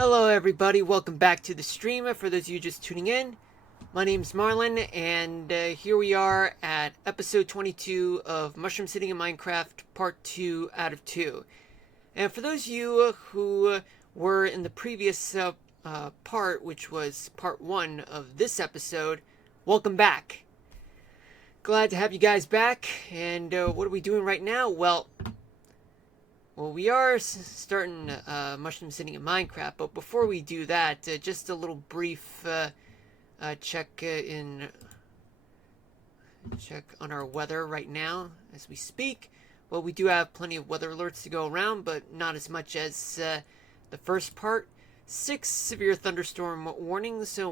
Hello everybody, welcome back to the stream. For those of you just tuning in, my name's Marlon, and here we are at episode 22 of Mushroom City in Minecraft Part 2 out of 2. And for those of you who were in the previous part, which was part 1 of this episode, welcome back. Glad to have you guys back, and what are we doing right now? Well, we are starting Mushroom City in Minecraft, but before we do that, just a little brief check on our weather right now as we speak. Well, we do have plenty of weather alerts to go around, but not as much as the first part. 6 severe thunderstorm warnings, so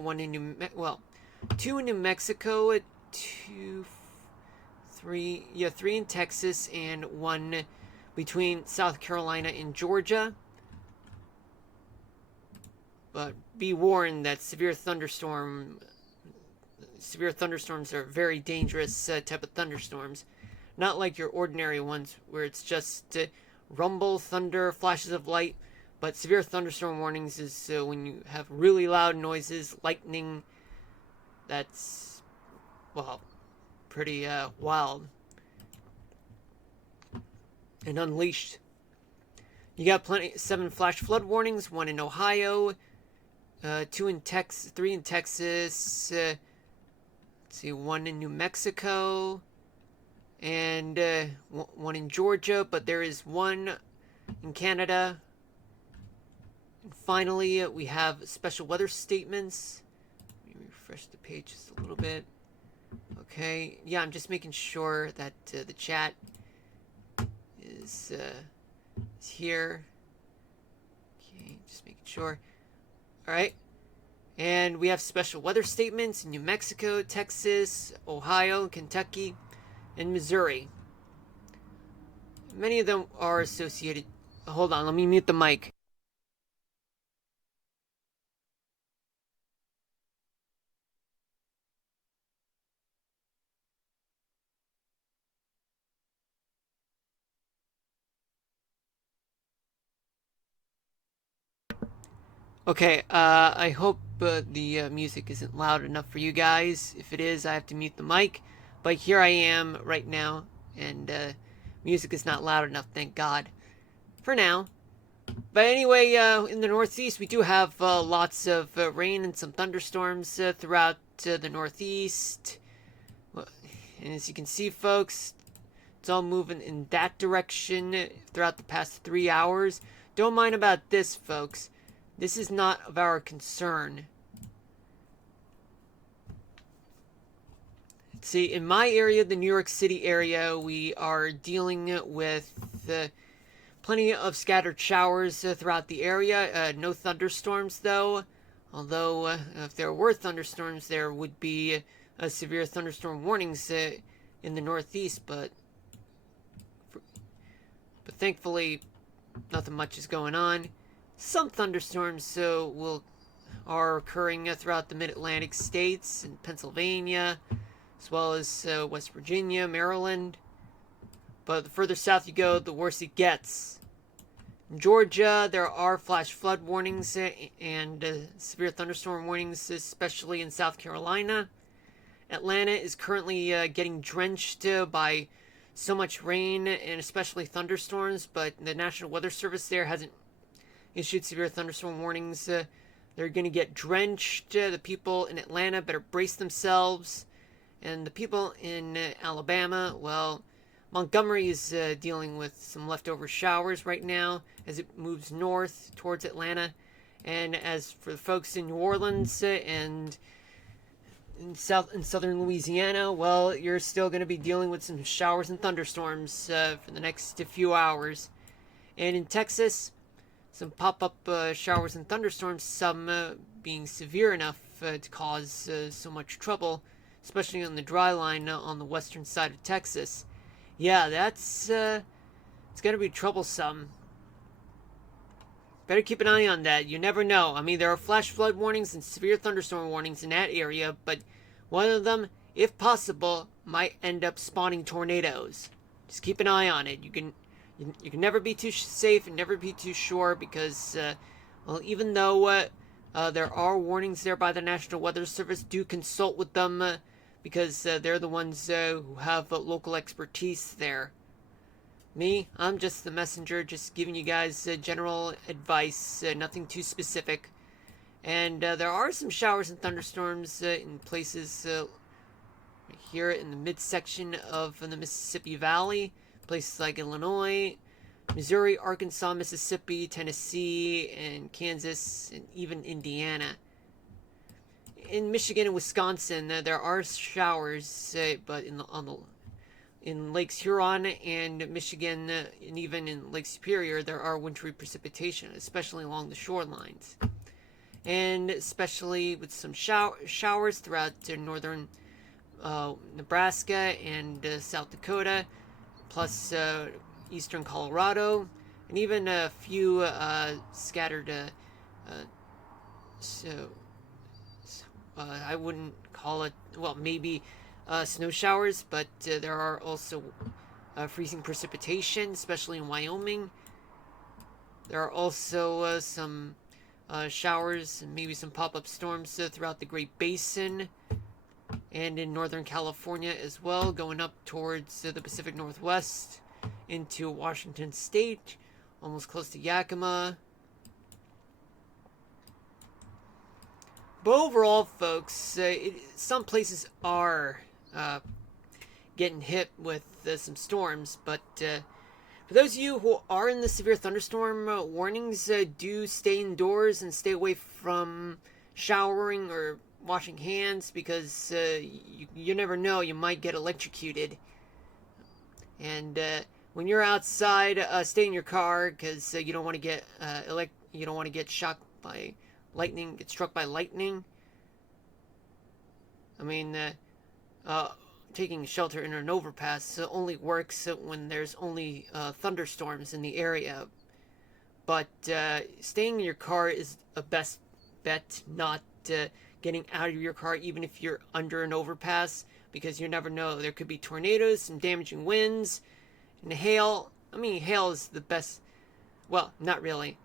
two in New Mexico, 3 in Texas, and 1 between South Carolina and Georgia. But be warned that severe thunderstorms are very dangerous type of thunderstorms. Not like your ordinary ones where it's just rumble, thunder, flashes of light. But severe thunderstorm warnings is when you have really loud noises, lightning. That's, well, pretty wild and unleashed. You got 7 flash flood warnings, 1 in Ohio, 3 in Texas, 1 in New Mexico, and 1 in Georgia, but there is 1 in Canada. And finally, we have special weather statements. Let me refresh the page just a little bit. Okay, yeah, I'm just making sure that the chat is here. Okay, just making sure. Alright. And we have special weather statements in New Mexico, Texas, Ohio, Kentucky, and Missouri. Many of them are associated. Hold on, let me mute the mic. Okay, I hope the music isn't loud enough for you guys. If it is, I have to mute the mic. But here I am right now, and music is not loud enough, thank God. For now. But anyway, in the Northeast, we do have lots of rain and some thunderstorms throughout the Northeast. And as you can see, folks, it's all moving in that direction throughout the past 3 hours. Don't mind about this, folks. This is not of our concern. See, in my area, the New York City area, we are dealing with plenty of scattered showers throughout the area. No thunderstorms, though. Although, if there were thunderstorms, there would be severe thunderstorm warnings in the Northeast. But thankfully, nothing much is going on. Some thunderstorms are occurring throughout the mid-Atlantic states and Pennsylvania, as well as West Virginia, Maryland. But the further south you go, the worse it gets. In Georgia, there are flash flood warnings and severe thunderstorm warnings, especially in South Carolina. Atlanta is currently getting drenched by so much rain and especially thunderstorms, but the National Weather Service there hasn't issued severe thunderstorm warnings. They're going to get drenched. The people in Atlanta better brace themselves. And the people in Alabama, well, Montgomery is dealing with some leftover showers right now as it moves north towards Atlanta. And as for the folks in New Orleans and in southern Louisiana, well, you're still going to be dealing with some showers and thunderstorms for the next few hours. And in Texas, some pop-up showers and thunderstorms, some being severe enough to cause so much trouble, especially on the dry line on the western side of Texas. Yeah, that's it's gonna be troublesome. Better keep an eye on that. You never know. I mean, there are flash flood warnings and severe thunderstorm warnings in that area, but one of them, if possible, might end up spawning tornadoes. Just keep an eye on it. You can never be too safe and never be too sure because Well, even though there are warnings there by the National Weather Service, do consult with them because they're the ones who have local expertise there. Me, I'm just the messenger, just giving you guys general advice, nothing too specific. And there are some showers and thunderstorms in places here in the midsection of the Mississippi Valley, places like Illinois, Missouri, Arkansas, Mississippi, Tennessee, and Kansas, and even Indiana. In Michigan and Wisconsin, there are showers, but in Lakes Huron and Michigan, and even in Lake Superior, there are wintry precipitation, especially along the shorelines, and especially with some showers throughout northern Nebraska and South Dakota, plus eastern Colorado, and even a few scattered. I wouldn't call it, well, maybe snow showers, but there are also freezing precipitation, especially in Wyoming. There are also some showers and maybe some pop-up storms throughout the Great Basin and in Northern California as well, going up towards the Pacific Northwest into Washington State, almost close to Yakima. But overall, folks, some places are getting hit with some storms, but for those of you who are in the severe thunderstorm warnings, do stay indoors and stay away from showering or washing hands, because you never know, you might get electrocuted. And when you're outside, stay in your car, because you don't want to get you don't want to get shocked by lightning, get struck by lightning. I mean, taking shelter in an overpass only works when there's only thunderstorms in the area. But staying in your car is a best bet, not getting out of your car even if you're under an overpass, because you never know. There could be tornadoes and damaging winds and hail. I mean, hail is the best. Well, not really.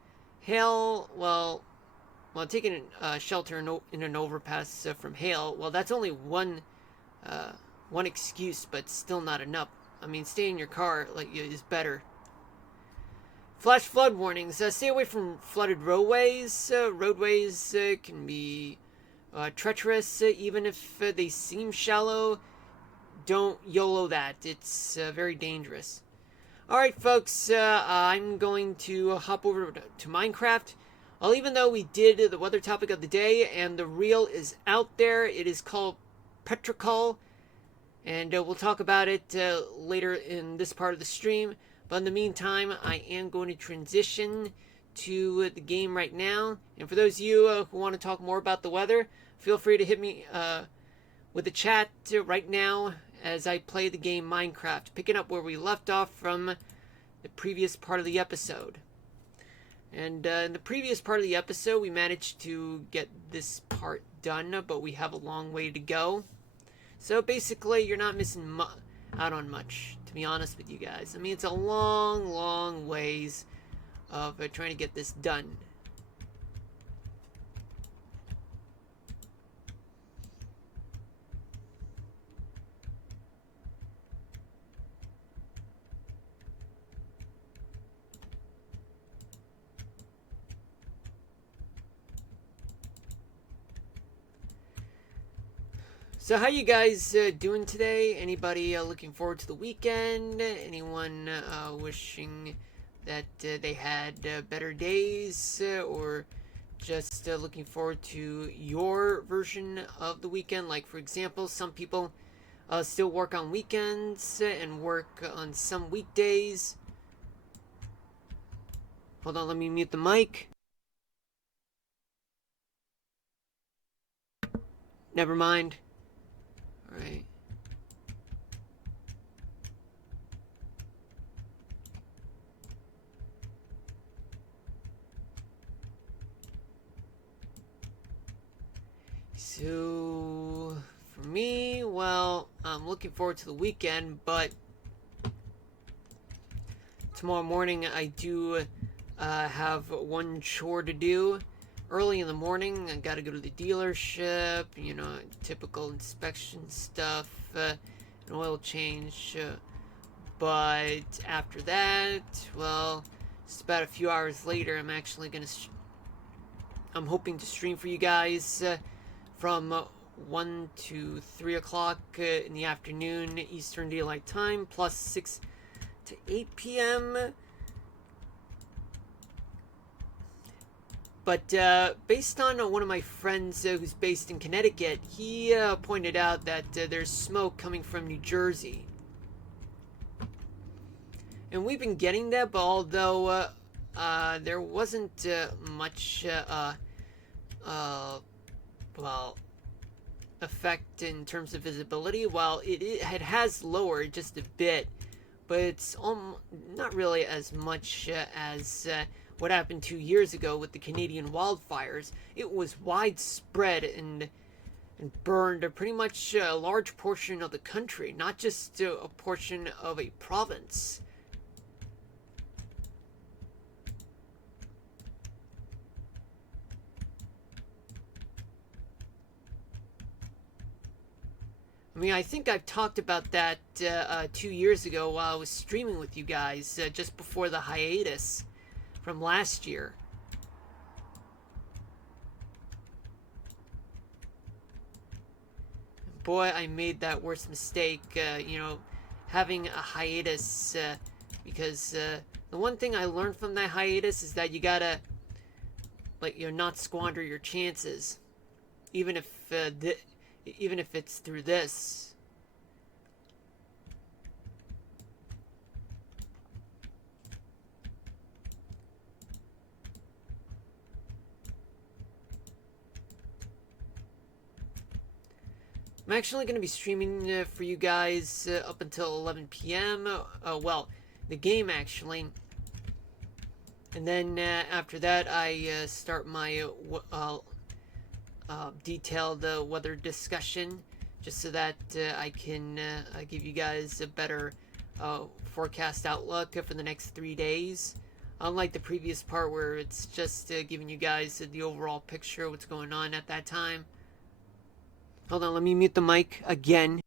Hail, well, taking shelter in an overpass from hail, well, that's only one excuse, but still not enough. I mean, stay in your car is better. Flash flood warnings. Stay away from flooded roadways. Roadways can be treacherous, even if they seem shallow. Don't YOLO that. It's very dangerous. Alright, folks, I'm going to hop over to Minecraft. Well, even though we did the weather topic of the day, and the reel is out there, it is called Petrichor, and we'll talk about it later in this part of the stream. But in the meantime, I am going to transition to the game right now. And for those of you who want to talk more about the weather, feel free to hit me with the chat right now as I play the game Minecraft, picking up where we left off from the previous part of the episode. And in the previous part of the episode, we managed to get this part done, but we have a long way to go. So basically, you're not missing out on much, to be honest with you guys. I mean, it's a long, long ways of trying to get this done. So how you guys doing today? Anybody looking forward to the weekend? Anyone wishing that they had better days, or just looking forward to your version of the weekend? Like, for example, some people still work on weekends and work on some weekdays. Hold on, let me mute the mic. Never mind. Right. So, for me, well, I'm looking forward to the weekend, but tomorrow morning I do have one chore to do. Early in the morning, I gotta go to the dealership, you know, typical inspection stuff, an oil change. But after that, well, just about a few hours later, I'm actually I'm hoping to stream for you guys from 1 to 3 o'clock in the afternoon Eastern Daylight Time, plus 6 to 8 p.m. But based on one of my friends who's based in Connecticut, he pointed out that there's smoke coming from New Jersey. And we've been getting that, but although there wasn't much, well, effect in terms of visibility, while it has lowered just a bit, but it's not really as much as what happened 2 years ago with the Canadian wildfires. It was widespread and burned pretty much a large portion of the country, not just a portion of a province. I mean, I think I've talked about that 2 years ago while I was streaming with you guys just before the hiatus from last year. Boy, I made that worst mistake, having a hiatus, because the one thing I learned from that hiatus is that you gotta, not squander your chances, even if, even if it's through this. I'm actually going to be streaming for you guys up until 11 p.m. Well, the game actually. And then after that, I start my detailed weather discussion just so that I can give you guys a better forecast outlook for the next 3 days. Unlike the previous part where it's just giving you guys the overall picture of what's going on at that time. Hold on, let me mute the mic again.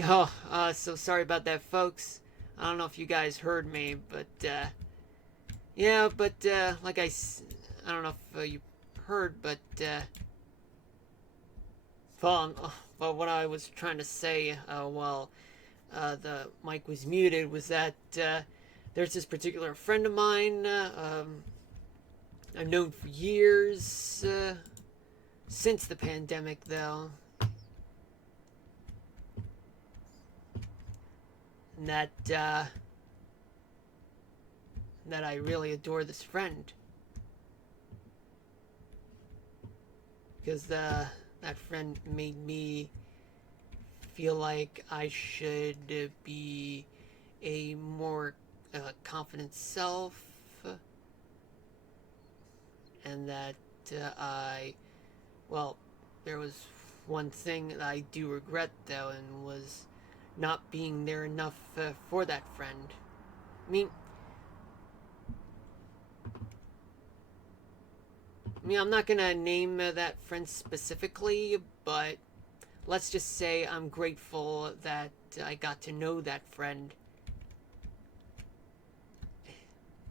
Oh, so sorry about that, folks. I don't know if you guys heard me, but yeah, but I don't know if you heard, but well, what I was trying to say while the mic was muted was that there's this particular friend of mine I've known for years, since the pandemic, though, and that I really adore this friend because that friend made me feel like I should be a more confident self, and that I, well, there was one thing that I do regret though, and was not being there enough for that friend. I mean, I'm not gonna name that friend specifically, but let's just say I'm grateful that I got to know that friend,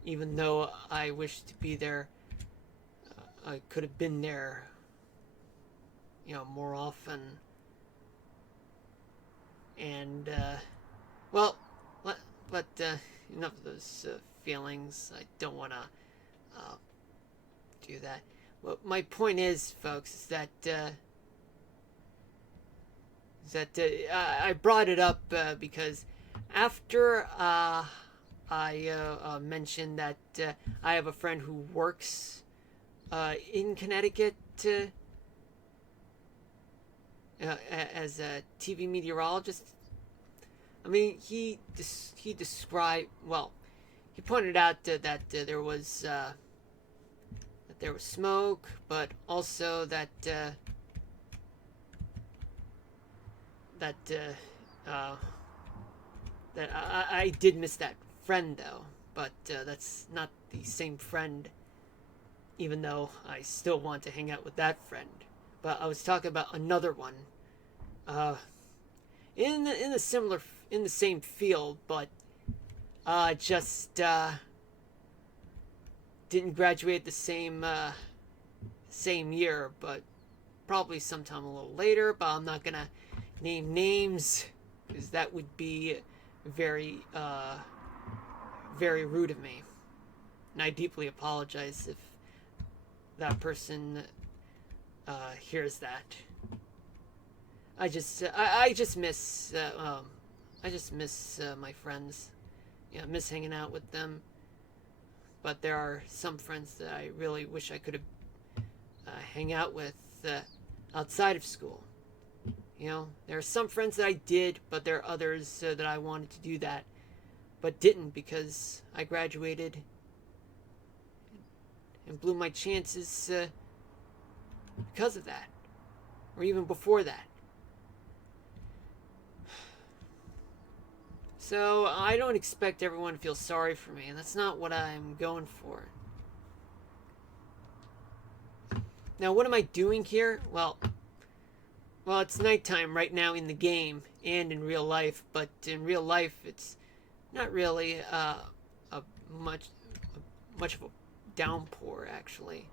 even though I wish to be there. I could have been there, more often. And well, but enough of those feelings. I don't want to do that. Well, my point is, folks, I brought it up because after I mentioned that I have a friend who works in Connecticut as a TV meteorologist. I mean, he described, well, he pointed out that there was smoke, but also that I did miss that friend though, but that's not the same friend. Even though I still want to hang out with that friend, but I was talking about another one, uh, in the same field, but just didn't graduate the same year, but probably sometime a little later. But I'm not gonna name names because that would be very very rude of me, and I deeply apologize if that person hears that. I just miss my friends. Yeah, I miss hanging out with them. But there are some friends that I really wish I could have hang out with outside of school. There are some friends that I did, but there are others that I wanted to do that, but didn't because I graduated and blew my chances because of that, or even before that. So I don't expect everyone to feel sorry for me. That's not what I'm going for. Now, what am I doing here? Well, it's nighttime right now in the game and in real life, but in real life, it's not really a much of a downpour, actually.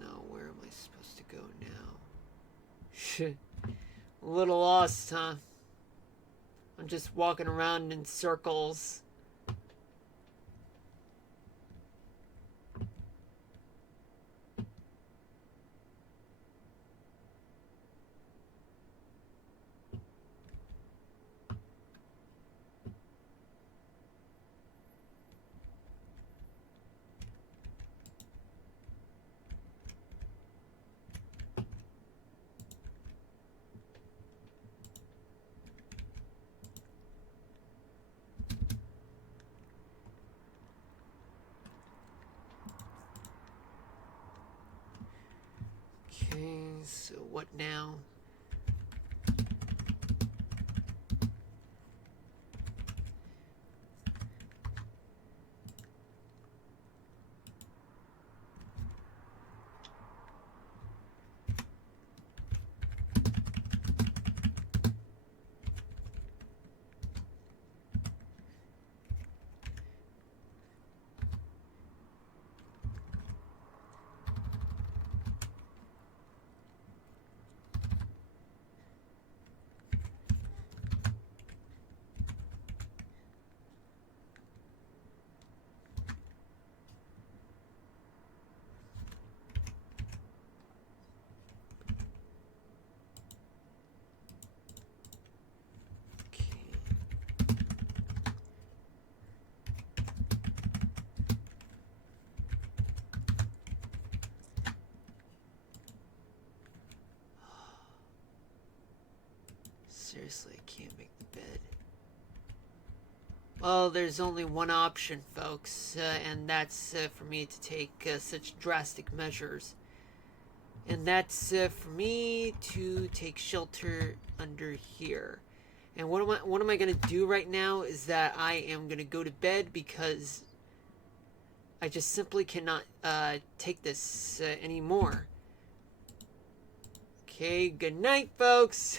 Now, where am I supposed to go now? A little lost, huh? I'm just walking around in circles. Okay, so what now? Seriously, I can't make the bed. Well, there's only one option, folks, and that's for me to take such drastic measures. And that's for me to take shelter under here. And what am I going to do right now is that I am going to go to bed because I just simply cannot take this anymore. Okay, good night, folks.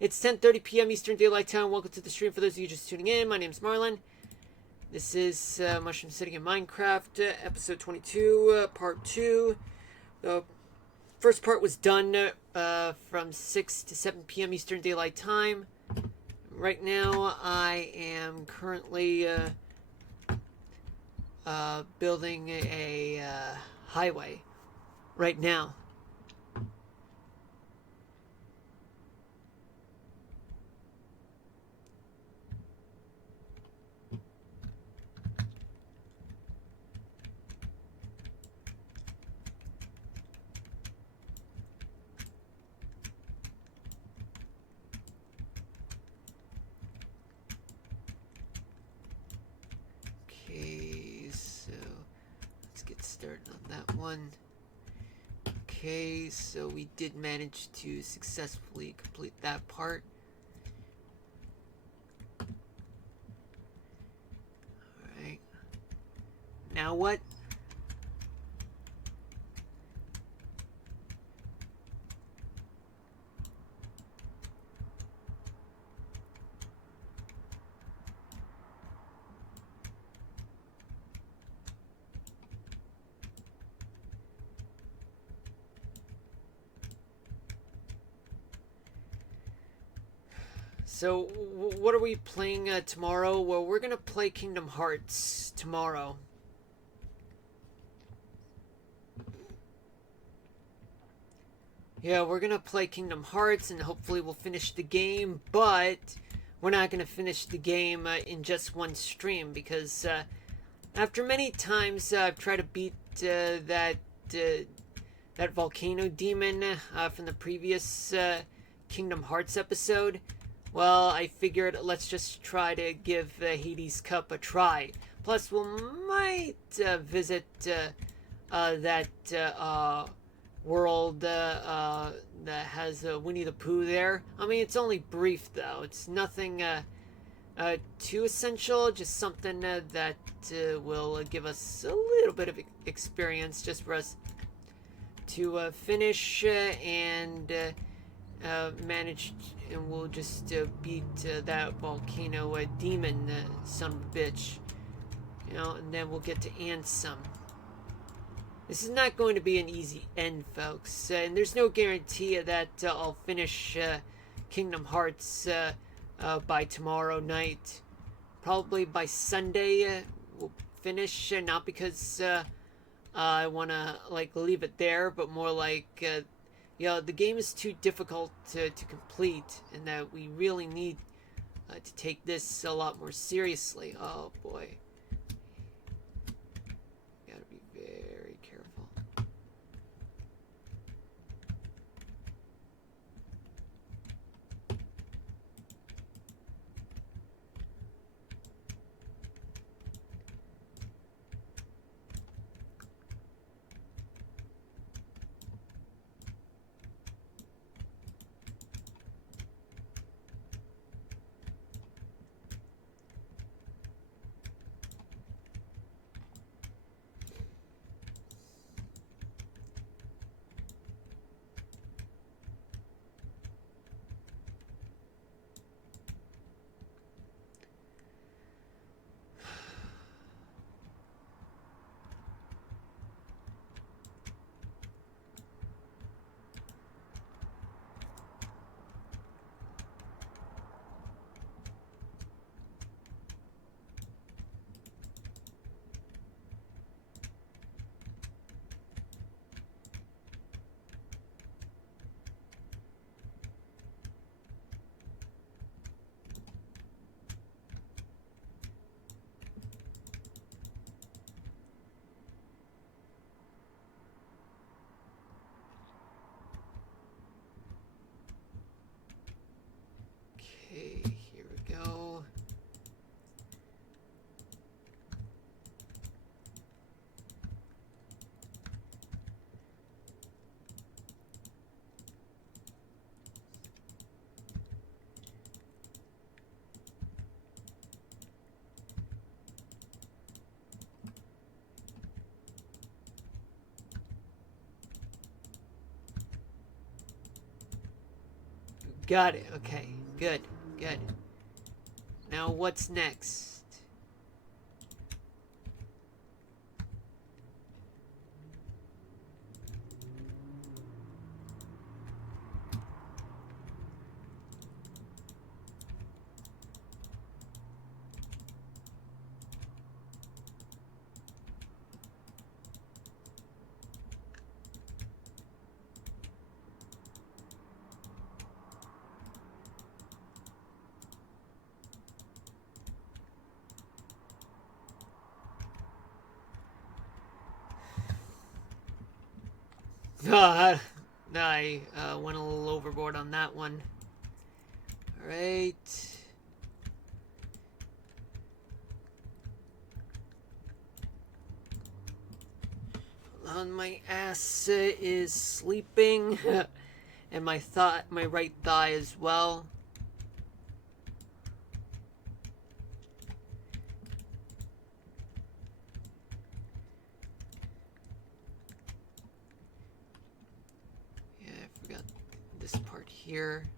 It's 10:30 p.m. Eastern Daylight Time. Welcome to the stream for those of you just tuning in. My name's Marlon. This is Mushroom City in Minecraft, episode 22, part 2. The first part was done from 6 to 7 p.m. Eastern Daylight Time. Right now, I am currently building a highway. Right now. Starting on that one. Okay, so we did manage to successfully complete that part. Alright. Now what? So, what are we playing tomorrow? Well, we're gonna play Kingdom Hearts tomorrow. Yeah, we're gonna play Kingdom Hearts and hopefully we'll finish the game, but we're not gonna finish the game in just one stream because after many times I've tried to beat that volcano demon from the previous Kingdom Hearts episode. Well, I figured let's just try to give Hades Cup a try. Plus, we might visit that world that has Winnie the Pooh there. I mean, it's only brief, though. It's nothing too essential, just something that will give us a little bit of experience just for us to finish and manage, and we'll just beat that volcano demon son of a bitch, you know, and then we'll get to Ansem. This is not going to be an easy end, folks, and there's no guarantee that I'll finish Kingdom Hearts by tomorrow night. Probably by Sunday we'll finish, not because I want to like leave it there, but more like the game is too difficult to complete, and that we really need to take this a lot more seriously. Oh boy. Gotta be very careful. Got it. Okay. Good. Good. Now what's next? I went a little overboard on that one. Alright. My ass is sleeping. And my right thigh as well. Yeah, I forgot this part here.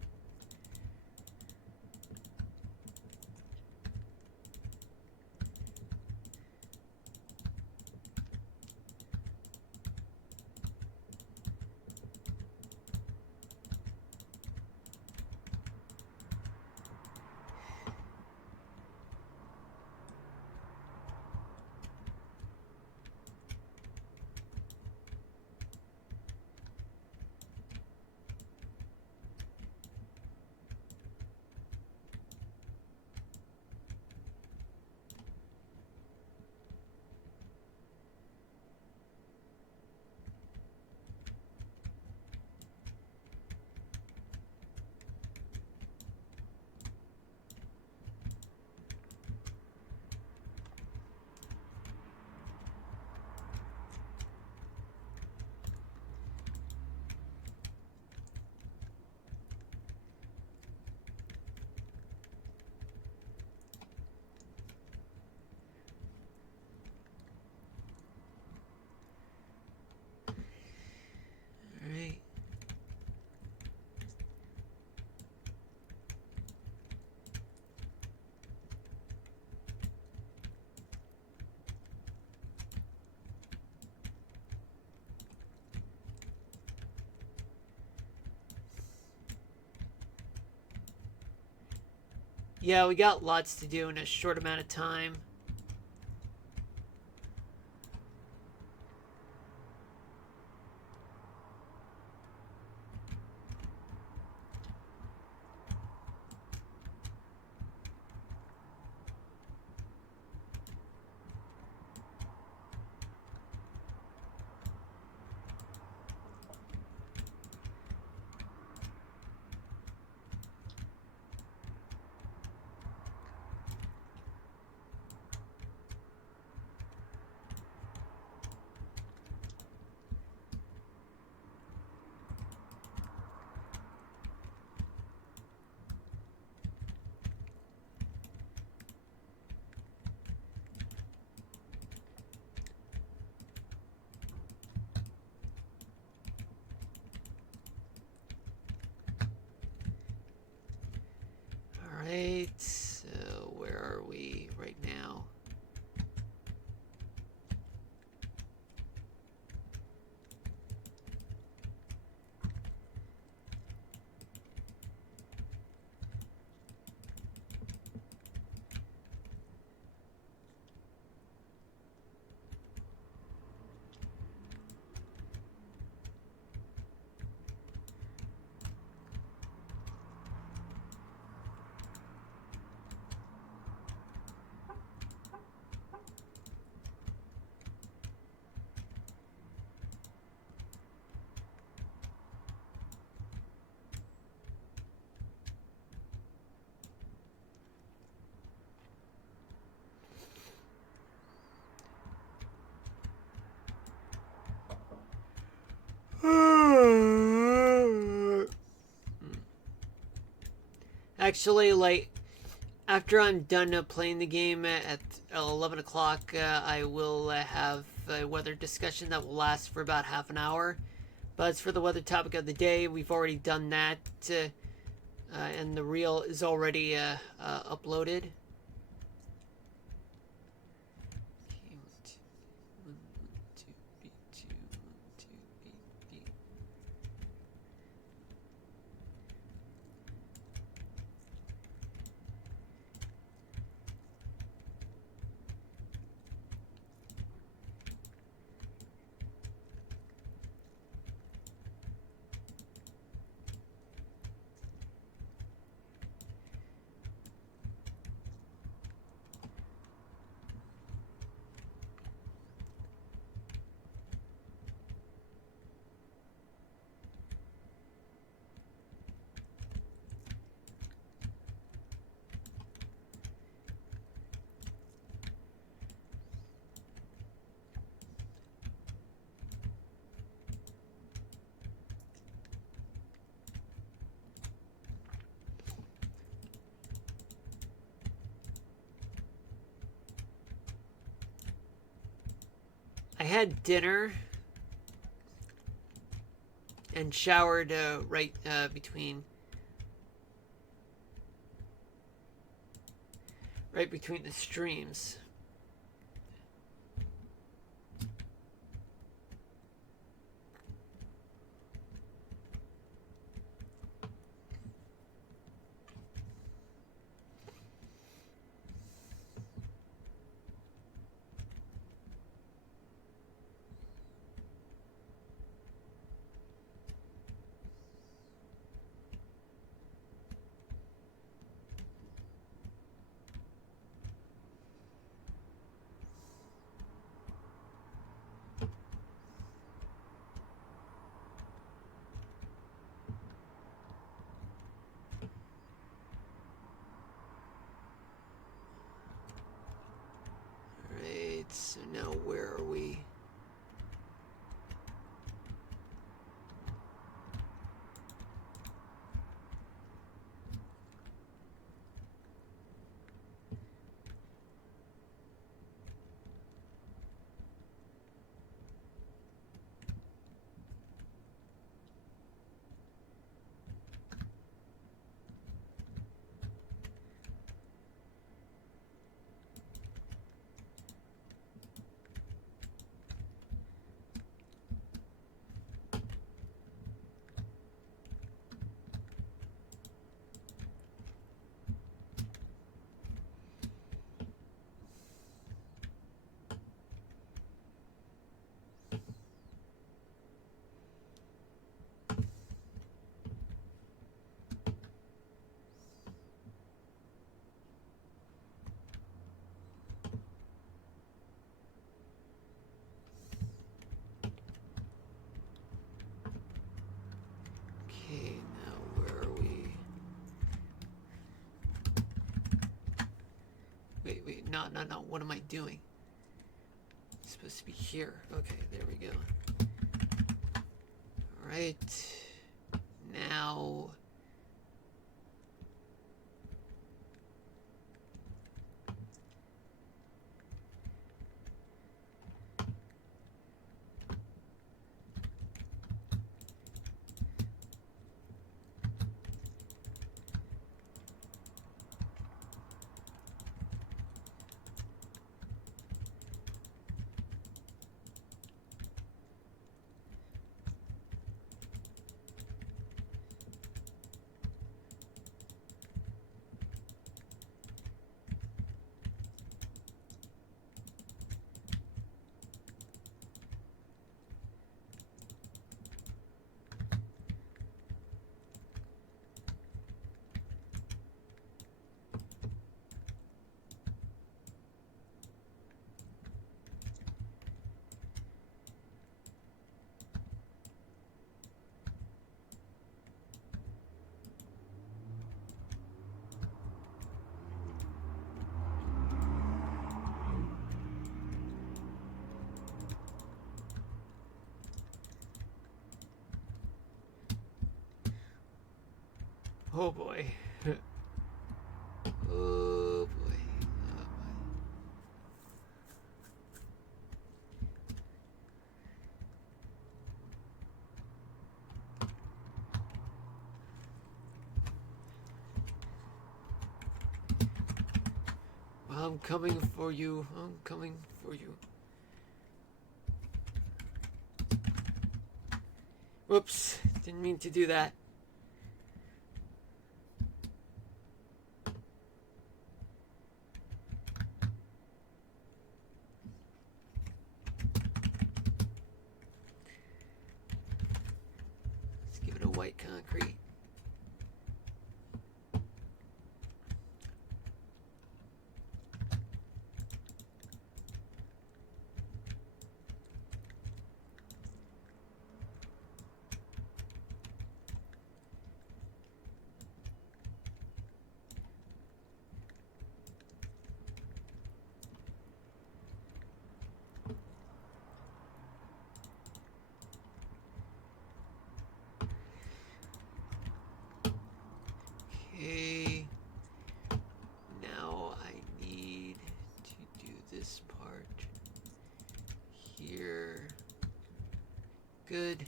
Alright. Yeah, we got lots to do in a short amount of time. Alright, so where are we right now? Actually, like, after I'm done playing the game at 11 o'clock, I will have a weather discussion that will last for about half an hour. But as for the weather topic of the day, we've already done that. and the reel is already uploaded. I had dinner and showered right between the streams. Alright, so now where are we? Okay, now where are we? Wait, no, what am I doing? It's supposed to be here. Okay, there we go. Alright. Now... Oh boy. Oh boy. I'm coming for you. I'm coming for you. Whoops. Didn't mean to do that. Let's give it a white concrete. Okay, now I need to do this part here. Good.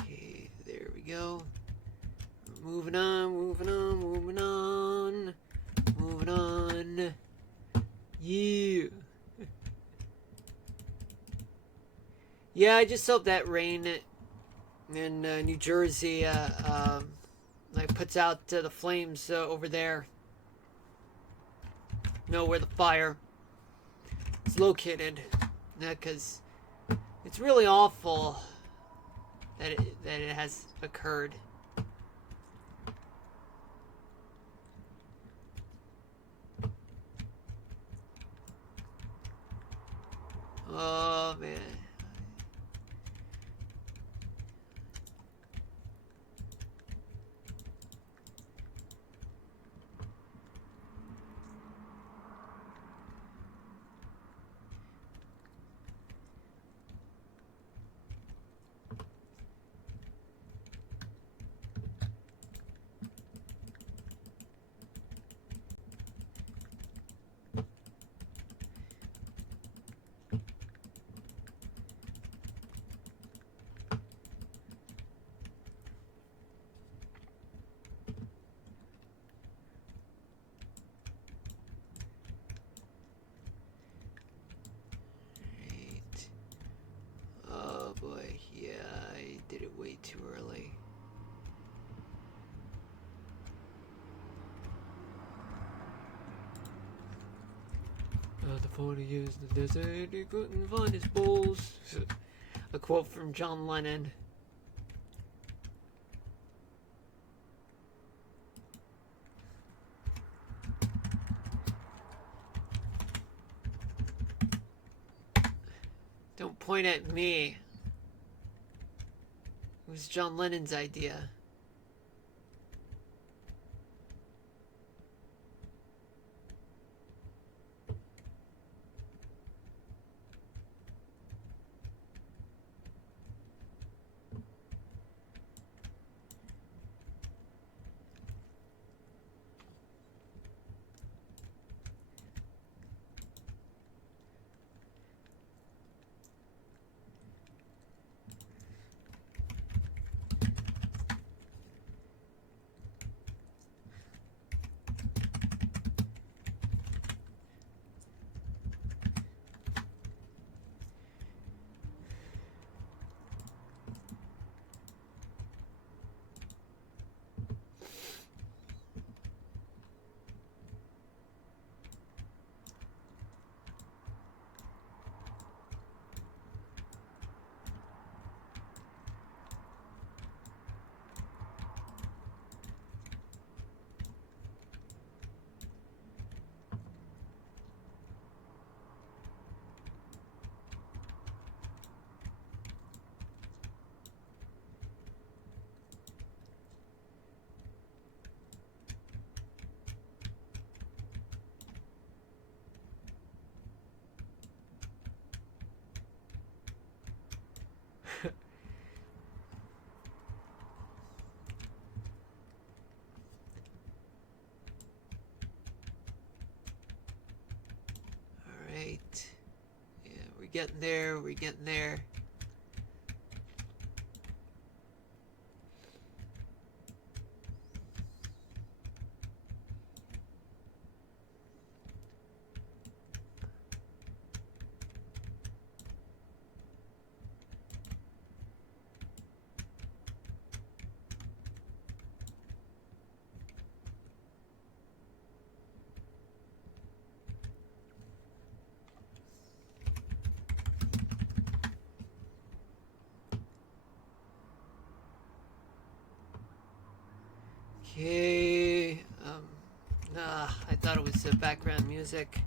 Okay, there we go. Moving on, moving on, moving on. Moving on. Yeah. Yeah, I just hope that rain in New Jersey like puts out the flames over there. Know where the fire is located. Because it's really awful that it has occurred. Oh man. Oh boy, yeah, I did it way too early. The 40 years in the desert, he couldn't find his balls. A quote from John Lennon. Don't point at me. It was John Lennon's idea. getting there. We're getting there. Okay. I thought it was background music.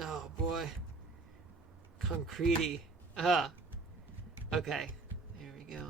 Oh boy. Concretey. Okay. There we go.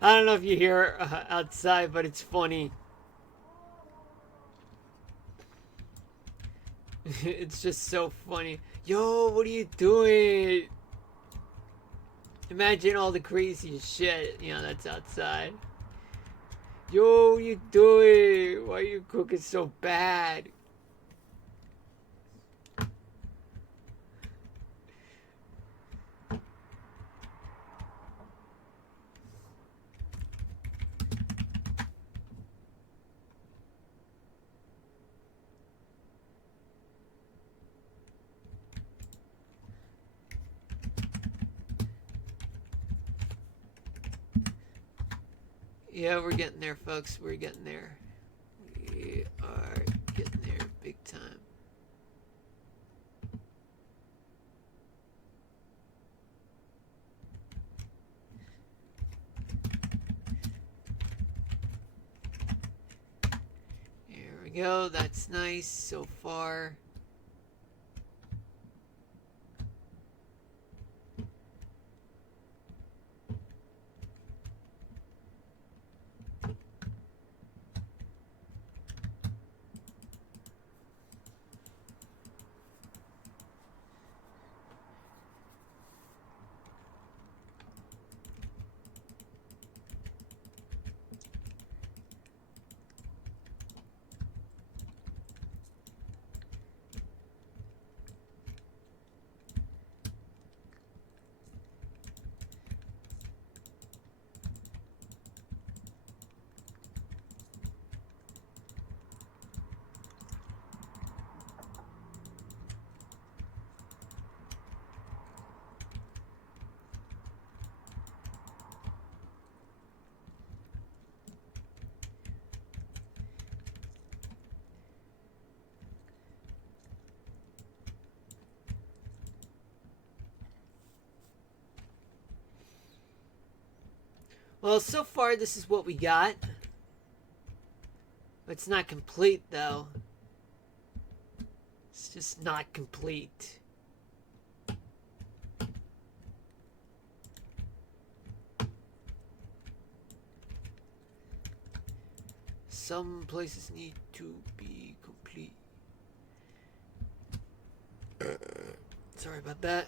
I don't know if you hear outside, but it's funny. It's just so funny. Yo, what are you doing? Imagine all the crazy shit, that's outside. Yo, what you doing? Why are you cooking so bad? Yeah, we're getting there, folks. We're getting there. We are getting there big time. There we go. That's nice so far. Well, so far this is what we got. It's not complete, though. It's just not complete. Some places need to be complete. Sorry about that.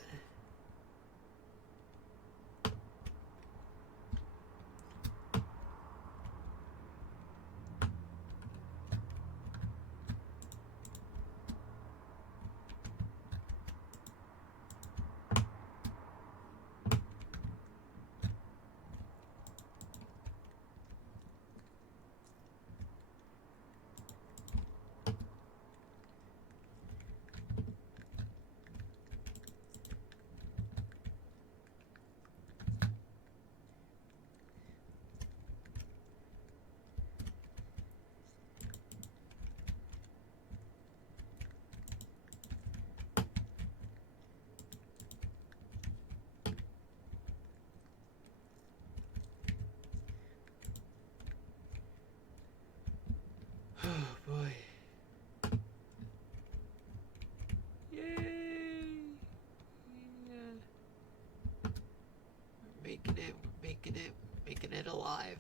making it alive.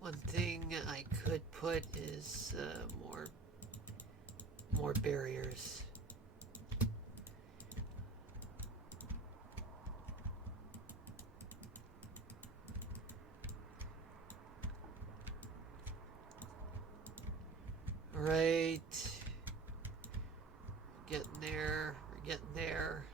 One thing I could put is more barriers. All right, getting there. We're getting there.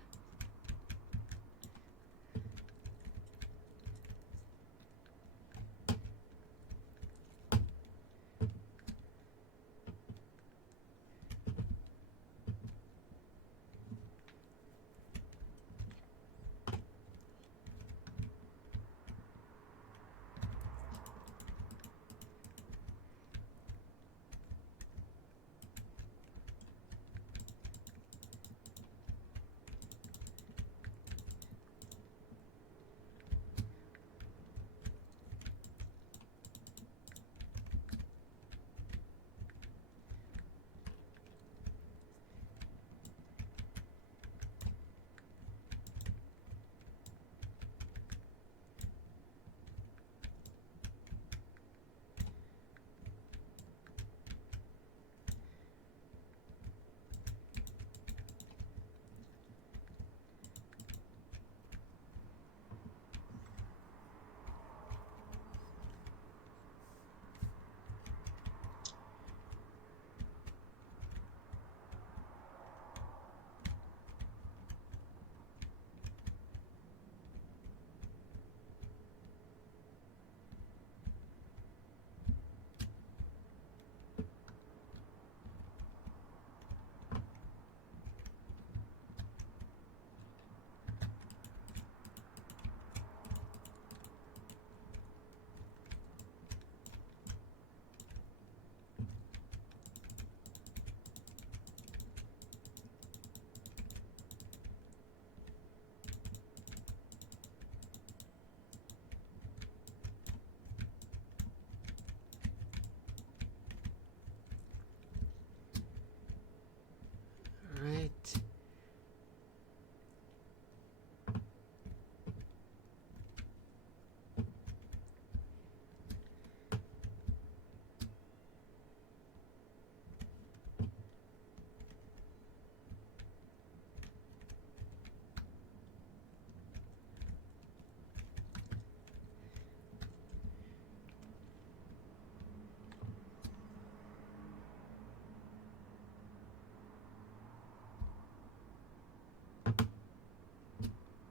All right.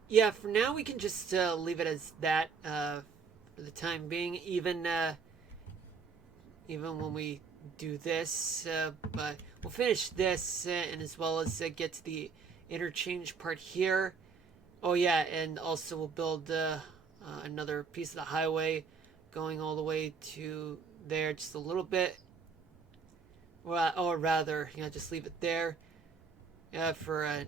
Yeah, for now we can just leave it as that for the time being. Even when we do this, but we'll finish this and as well as get to the interchange part here. Oh yeah, and also we'll build another piece of the highway going all the way to there, just a little bit. Or rather, just leave it there for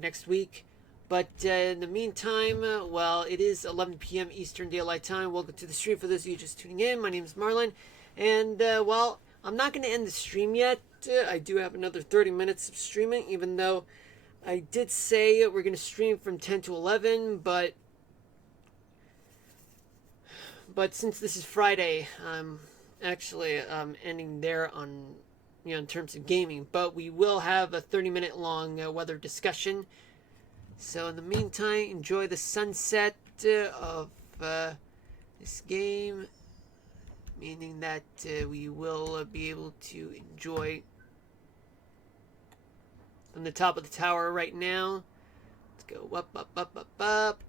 next week. But in the meantime, well, it is 11 p.m. Eastern Daylight Time. Welcome to the stream for those of you just tuning in. My name is Marlon. And, well, I'm not going to end the stream yet. I do have another 30 minutes of streaming, even though I did say we're going to stream from 10 to 11. But since this is Friday, I'm actually ending there on, in terms of gaming. But we will have a 30-minute long weather discussion. So in the meantime, enjoy the sunset of this game, meaning that we will be able to enjoy from the top of the tower right now. Let's go up, up, up, up, up.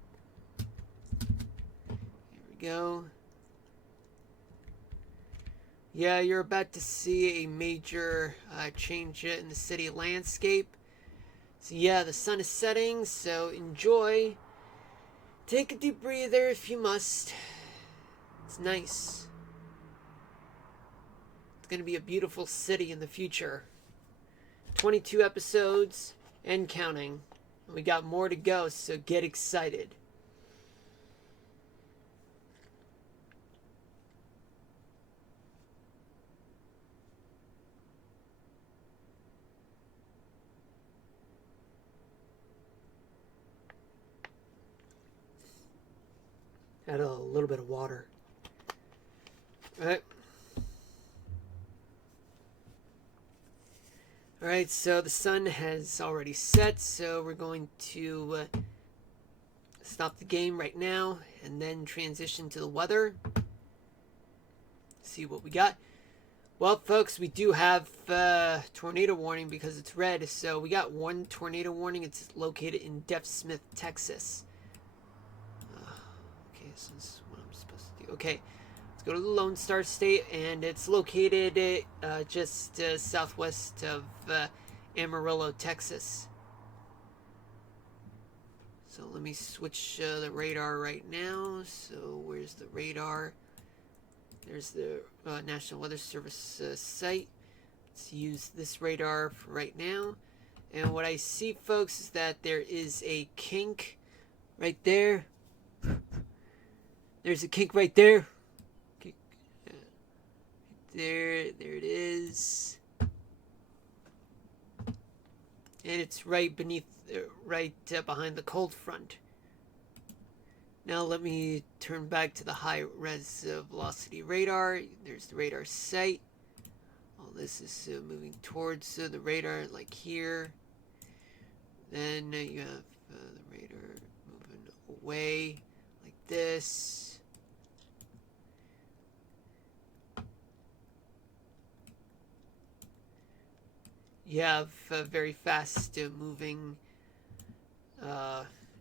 Here we go. Yeah, you're about to see a major change in the city landscape. So yeah, the sun is setting, so enjoy. Take a deep breather if you must. It's nice. It's going to be a beautiful city in the future. 22 episodes and counting. We got more to go, so get excited. Add a little bit of water. All right. Alright, so the sun has already set, so we're going to stop the game right now and then transition to the weather. See what we got. Well, folks, we do have tornado warning because it's red, so we got one tornado warning. It's located in Deaf Smith, Texas. Okay, this is what I'm supposed to do. Okay. Go to the Lone Star State, and it's located just southwest of Amarillo, Texas. So let me switch the radar right now. So where's the radar? There's the National Weather Service site. Let's use this radar for right now. And what I see, folks, is that there is a kink right there. There's a kink right there. There it is, and it's right beneath, behind the cold front. Now let me turn back to the high res velocity radar. There's the radar site. All this is moving towards the radar, like here. Then you have the radar moving away, like this. You have very fast moving,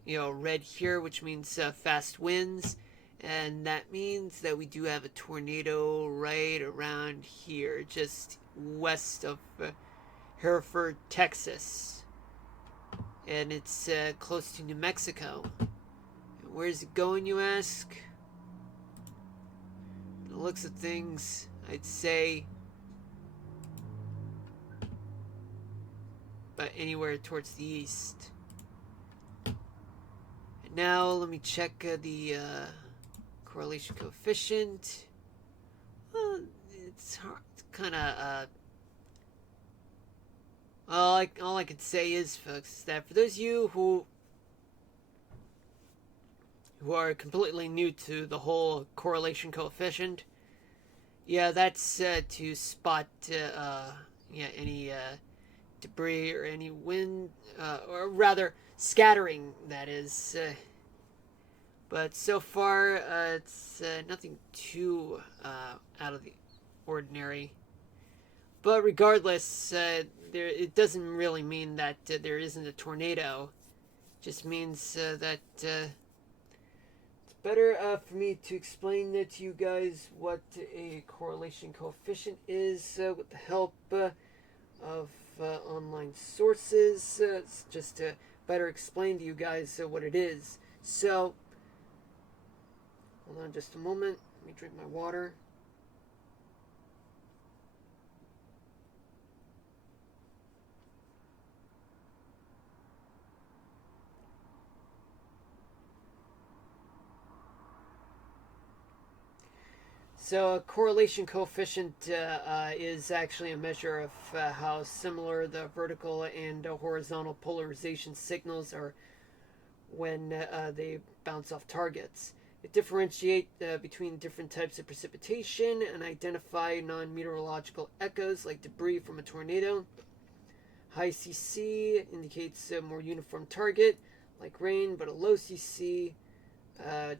red here, which means fast winds. And that means that we do have a tornado right around here, just west of Hereford, Texas. And it's close to New Mexico. And where's it going, you ask? From the looks of things, I'd say anywhere towards the east. And now let me check the correlation coefficient. Well, it's hard. It's kind of all I can say is, folks, is that for those of you who are completely new to the whole correlation coefficient, yeah, that's to spot any debris or any wind, or rather scattering, that is. But so far, it's nothing too out of the ordinary. But regardless, it doesn't really mean that there isn't a tornado. It just means that it's better for me to explain to you guys what a correlation coefficient is with the help of online sources. It's just to better explain to you guys what it is. So, hold on just a moment. Let me drink my water. So a correlation coefficient is actually a measure of how similar the vertical and horizontal polarization signals are when they bounce off targets. It differentiates between different types of precipitation and identify non-meteorological echoes like debris from a tornado. High CC indicates a more uniform target like rain, but a low CC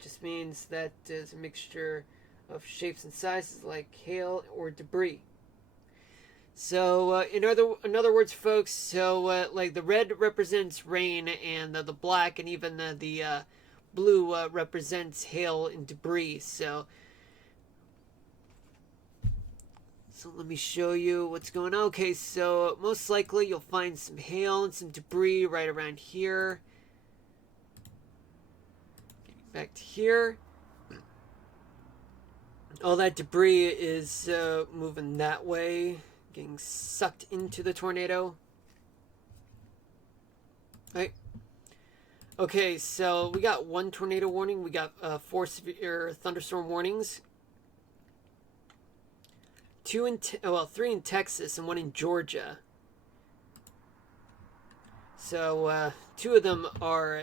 just means that there's a mixture of shapes and sizes like hail or debris. So in other words, folks, so like the red represents rain, and the black and even the blue represents hail and debris. So let me show you what's going on. Okay, so most likely you'll find some hail and some debris right around here. Getting back to here. All that debris is moving that way, getting sucked into the tornado. Right. Okay, so we got one tornado warning. We got 4 severe thunderstorm warnings. 3 in Texas and 1 in Georgia. So 2 of them are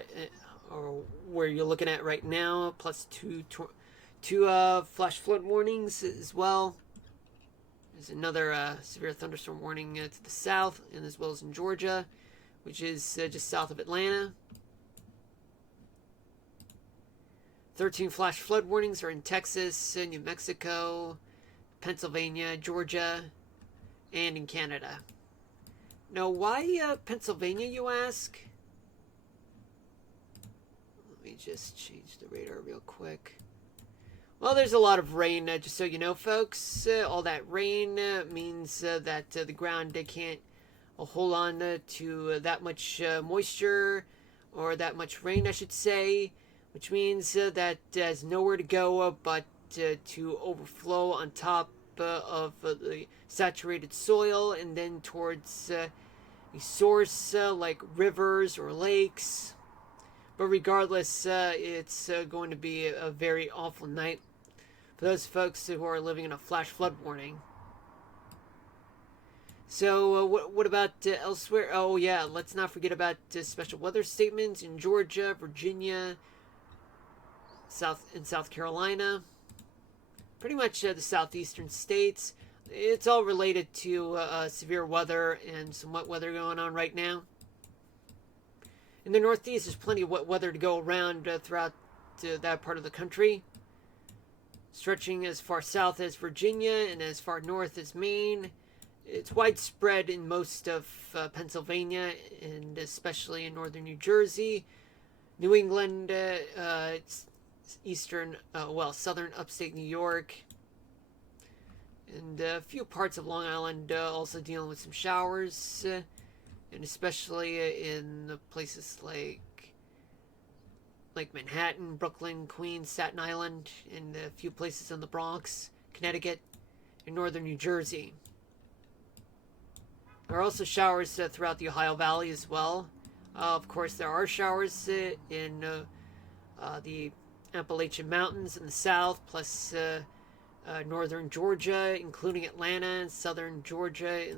or where you're looking at right now, plus two flash flood warnings as well. There's another severe thunderstorm warning to the south, and as well as in Georgia, which is just south of Atlanta. 13 flash flood warnings are in Texas, New Mexico, Pennsylvania, Georgia, and in Canada. Now, why Pennsylvania, you ask? Let me just change the radar real quick. Well, there's a lot of rain, just so you know, folks. All that rain means that the ground can't hold on to that much moisture, or that much rain, I should say, which means that there's nowhere to go but to overflow on top of the saturated soil and then towards a source like rivers or lakes. But regardless, it's going to be a very awful night for those folks who are living in a flash flood warning. So what about elsewhere? Oh yeah, let's not forget about special weather statements in Georgia, Virginia, South Carolina, pretty much the southeastern states. It's all related to severe weather and some wet weather going on right now. In the Northeast, there's plenty of wet weather to go around throughout that part of the country, stretching as far south as Virginia and as far north as Maine. It's widespread in most of Pennsylvania and especially in northern New Jersey, New England, southern upstate New York, and a few parts of Long Island also dealing with some showers, and especially in the places like Manhattan, Brooklyn, Queens, Staten Island, and a few places in the Bronx, Connecticut, and northern New Jersey. There are also showers throughout the Ohio Valley as well. Of course, there are showers in the Appalachian Mountains in the south, plus northern Georgia, including Atlanta, and southern Georgia,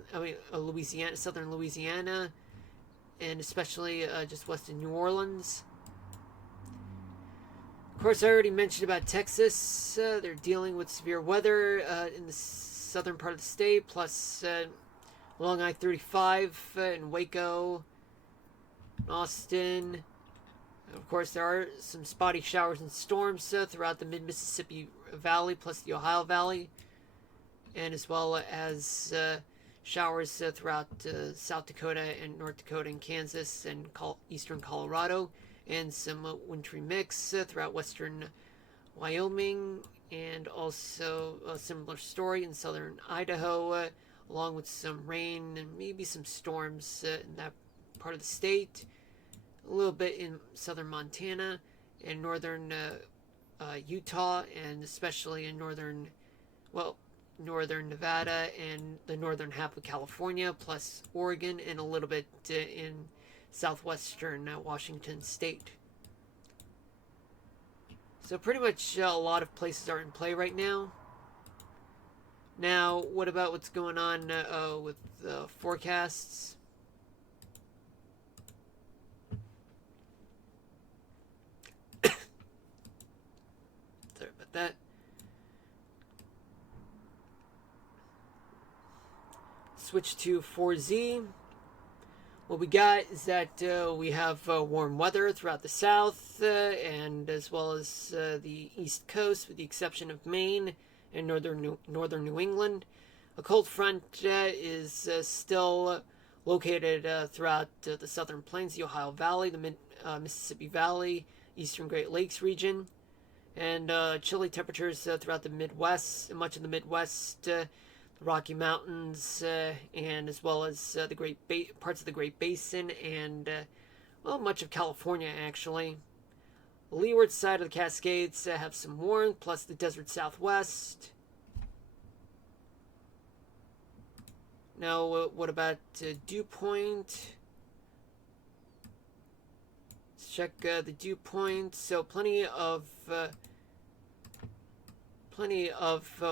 Louisiana, southern Louisiana, and especially just west of New Orleans. Of course, I already mentioned about Texas. They're dealing with severe weather in the southern part of the state, plus along I-35 in Waco, Austin. Of course, there are some spotty showers and storms throughout the mid-Mississippi Valley, plus the Ohio Valley, and as well as showers throughout South Dakota and North Dakota and Kansas and eastern Colorado, and some wintry mix throughout western Wyoming, and also a similar story in southern Idaho, along with some rain and maybe some storms in that part of the state. A little bit in southern Montana and northern Utah, and especially in northern Nevada and the northern half of California, plus Oregon, and a little bit in southwestern Washington state. So pretty much a lot of places are in play right now. Now, what about what's going on with forecasts? Sorry about that. Switch to 4Z. What we got is that we have warm weather throughout the south and as well as the east coast, with the exception of Maine and northern New England. A cold front is still located throughout the southern plains, the Ohio Valley, the Mississippi Valley, eastern Great Lakes region, and chilly temperatures throughout the Midwest, much of the Midwest, the Rocky Mountains, and as well as the parts of the Great Basin, and much of California actually. The leeward side of the Cascades have some warmth, plus the desert southwest. Now, what about dew point? Let's check the dew point. So plenty of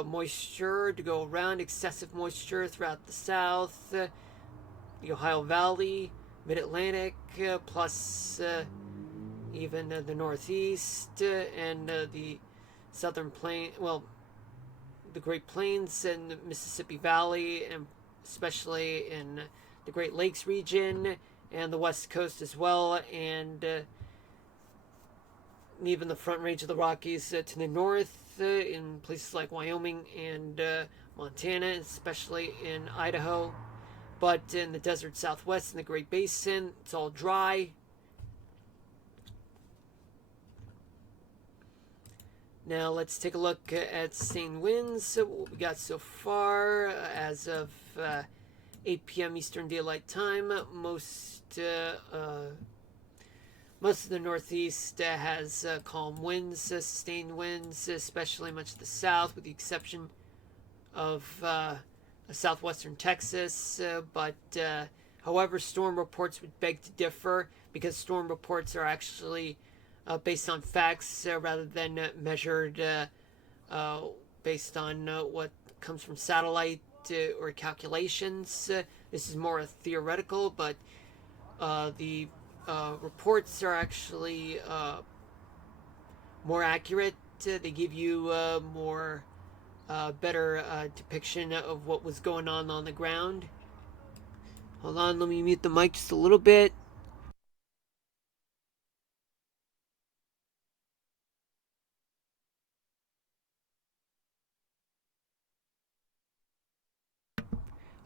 moisture to go around. Excessive moisture throughout the south, the Ohio Valley, Mid-Atlantic, plus even the Northeast and the Southern Plain, well, the Great Plains and the Mississippi Valley, and especially in the Great Lakes region and the West Coast as well, and even the Front Range of the Rockies to the north in places like Wyoming and Montana, especially in Idaho. But in the desert southwest in the Great Basin, it's all dry. Now let's take a look at sustained winds. What we got so far as of 8 p.m. Eastern Daylight Time. Most of the Northeast has calm winds, sustained winds, especially much of the South, with the exception of southwestern Texas. However, storm reports would beg to differ because storm reports are actually based on facts rather than measured based on what comes from satellite or calculations. This is more theoretical, but the reports are actually more accurate. They give you more better depiction of what was going on the ground. Hold on, let me mute the mic just a little bit.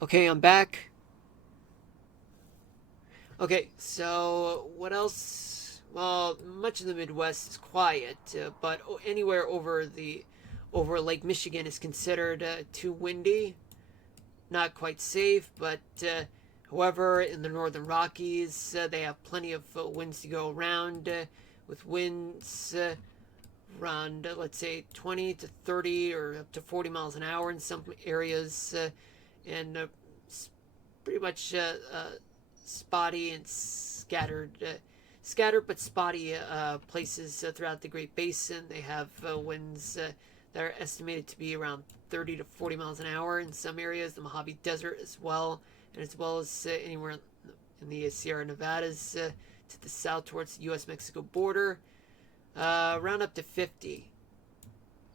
Okay, I'm back. Okay, so what else? Well, much of the Midwest is quiet, but anywhere over Lake Michigan is considered too windy, not quite safe. But however, in the northern Rockies, they have plenty of winds to go around, with winds around let's say 20 to 30 or up to 40 miles an hour in some areas, and pretty much spotty and scattered but spotty places throughout the Great Basin. They have winds that are estimated to be around 30 to 40 miles an hour in some areas, the Mojave Desert as well, and as well as anywhere in the Sierra Nevadas to the south towards the U.S.-Mexico border, around up to 50.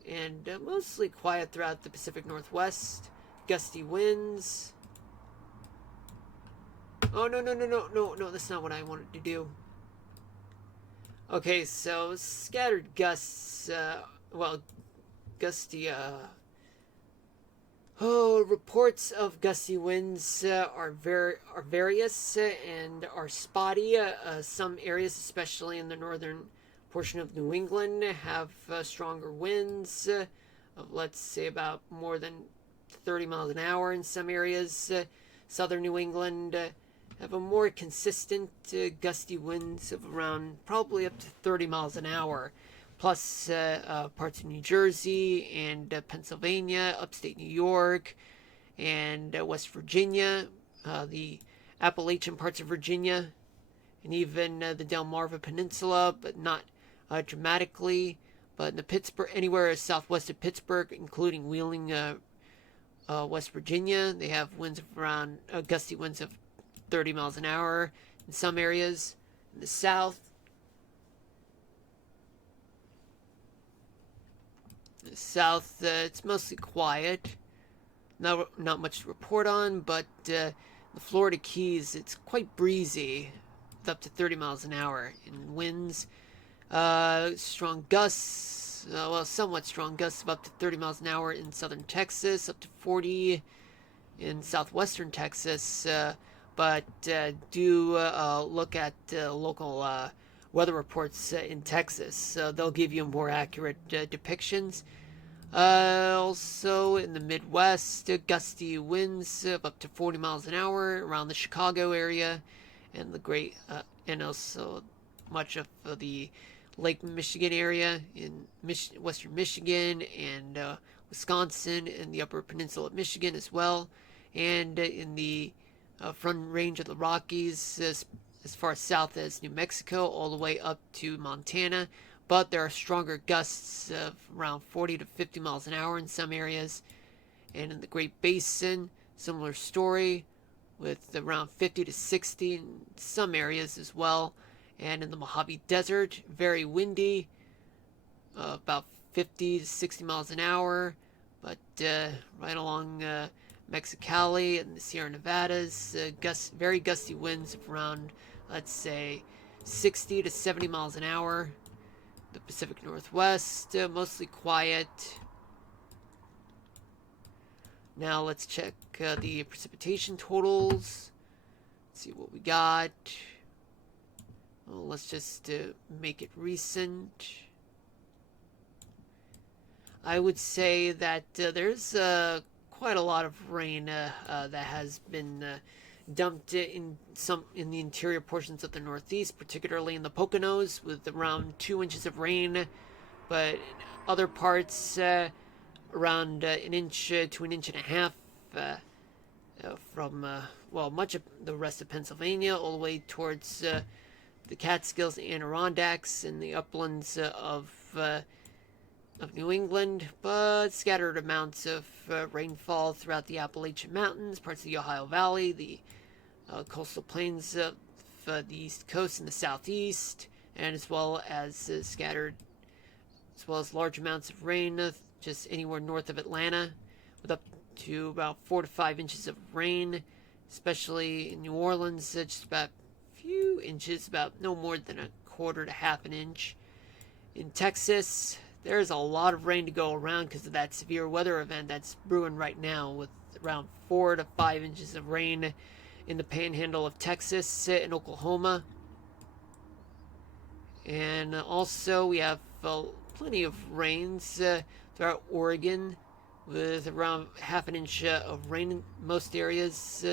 And mostly quiet throughout the Pacific Northwest. Gusty winds. Oh, no, that's not what I wanted to do. Okay, so scattered gusts, gusty, reports of gusty winds are various and are spotty. Some areas, especially in the northern portion of New England, have stronger winds of, let's say, about more than 30 miles an hour in some areas. Southern New England have a more consistent gusty winds of around probably up to 30 miles an hour. Plus parts of New Jersey and Pennsylvania, upstate New York, and West Virginia, the Appalachian parts of Virginia, and even the Delmarva Peninsula, but not dramatically. But in the Pittsburgh, anywhere southwest of Pittsburgh, including Wheeling, West Virginia, they have winds of around gusty winds of 30 miles an hour in some areas. In the south, it's mostly quiet. Not much to report on, but the Florida Keys, it's quite breezy, with up to 30 miles an hour in winds. Strong gusts, somewhat strong gusts of up to 30 miles an hour in southern Texas, up to 40 in southwestern Texas. But do look at local weather reports in Texas. They'll give you more accurate depictions. Also in the Midwest, gusty winds of up to 40 miles an hour around the Chicago area, and and also much of the Lake Michigan area in western Michigan and Wisconsin and the Upper Peninsula of Michigan as well, and in the Front Range of the Rockies as far south as New Mexico all the way up to Montana. But there are stronger gusts of around 40 to 50 miles an hour in some areas. And in the Great Basin, similar story with around 50 to 60 in some areas as well. And in the Mojave Desert, very windy, about 50 to 60 miles an hour, but right along Mexicali and the Sierra Nevadas, very gusty winds of around, let's say, 60 to 70 miles an hour. The Pacific Northwest, mostly quiet. Now let's check the precipitation totals. Let's see what we got. Well, let's just make it recent. I would say that there's quite a lot of rain that has been dumped in the interior portions of the Northeast, particularly in the Poconos, with around 2 inches of rain. But in other parts, around an inch to an inch and a half from much of the rest of Pennsylvania, all the way towards the Catskills and Adirondacks and the uplands of New England, but scattered amounts of rainfall throughout the Appalachian Mountains, parts of the Ohio Valley, the coastal plains of the East Coast and the Southeast, and as well as large amounts of rain just anywhere north of Atlanta, with up to about 4 to 5 inches of rain, especially in New Orleans, just about a few inches, about no more than a quarter to half an inch. In Texas, there's a lot of rain to go around because of that severe weather event that's brewing right now, with around 4 to 5 inches of rain in the panhandle of Texas and Oklahoma. And also we have plenty of rains throughout Oregon, with around half an inch of rain in most areas,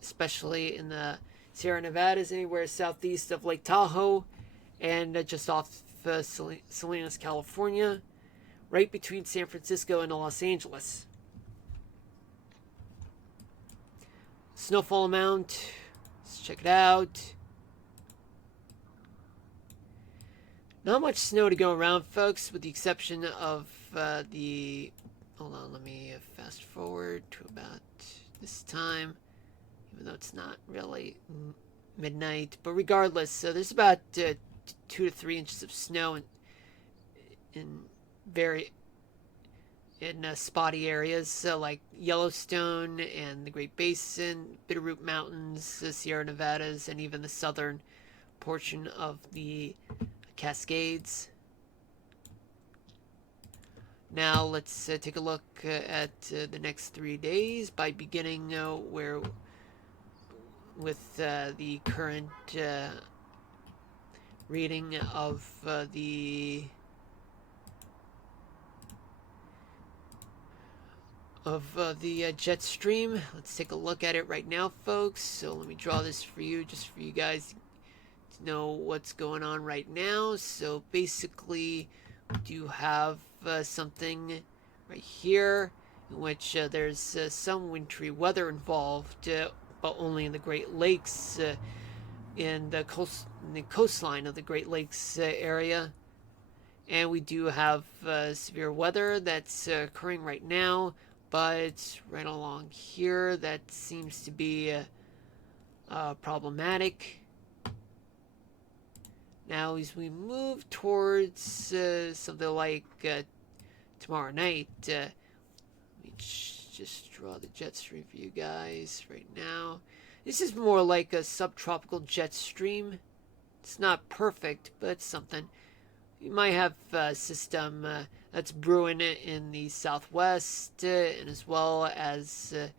especially in the Sierra Nevadas, anywhere southeast of Lake Tahoe, and just off Salinas, California, right between San Francisco and Los Angeles. Snowfall amount, let's check it out. Not much snow to go around, folks, with the exception of hold on, let me fast forward to about this time, even though it's not really midnight. But regardless, there's about 2 to 3 inches of snow in spotty areas like Yellowstone and the Great Basin, Bitterroot Mountains, Sierra Nevadas, and even the southern portion of the Cascades. Now let's take a look at the next 3 days, by beginning with the current reading of the jet stream. Let's take a look at it right now, folks. So let me draw this for you, just for you guys to know what's going on right now. So basically, we do have something right here in which there's some wintry weather involved, but only in the Great Lakes, in the coastline of the Great Lakes area. And we do have severe weather that's occurring right now, but right along here that seems to be problematic. Now, as we move towards something like tomorrow night, let me just draw the jet stream for you guys right now. This is more like a subtropical jet stream. It's not perfect, but it's something. You might have a system that's brewing in the southwest, and as well as a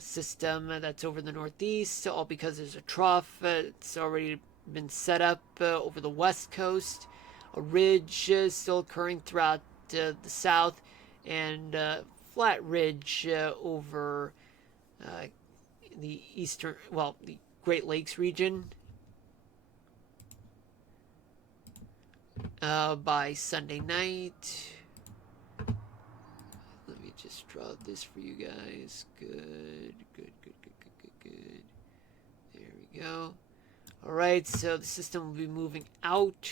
system that's over the northeast, all because there's a trough. It's already been set up over the west coast. A ridge still occurring throughout the south, and flat ridge over the the Great Lakes region. By Sunday night, let me just draw this for you guys. Good. There we go. Alright, so the system will be moving out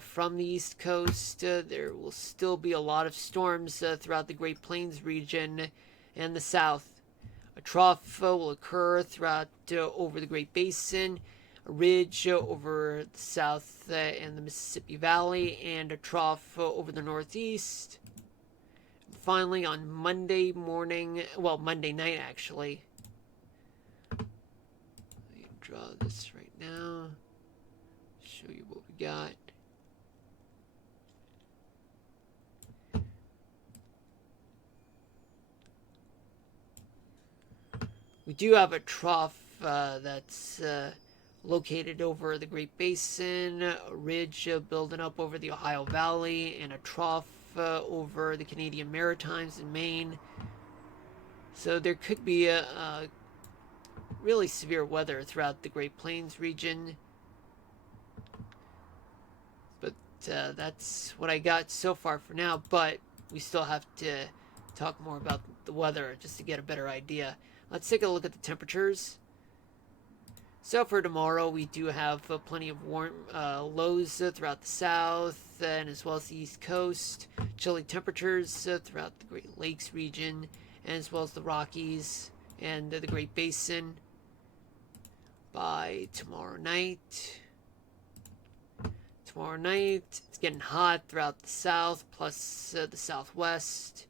from the East Coast. There will still be a lot of storms throughout the Great Plains region and the South. A trough will occur throughout over the Great Basin, a ridge over the south and the Mississippi Valley, and a trough over the northeast. Finally, on Monday morning, well, Monday night actually. Let me draw this right now. Show you what we got. We do have a trough that's located over the Great Basin, a ridge building up over the Ohio Valley, and a trough over the Canadian Maritimes in Maine. So there could be a really severe weather throughout the Great Plains region. But that's what I got so far for now. But we still have to talk more about the weather just to get a better idea. Let's take a look at the temperatures. So for tomorrow, we do have plenty of warm lows throughout the south and as well as the east coast. Chilly temperatures throughout the Great Lakes region and as well as the Rockies and the Great Basin. By tomorrow night, it's getting hot throughout the south plus the southwest.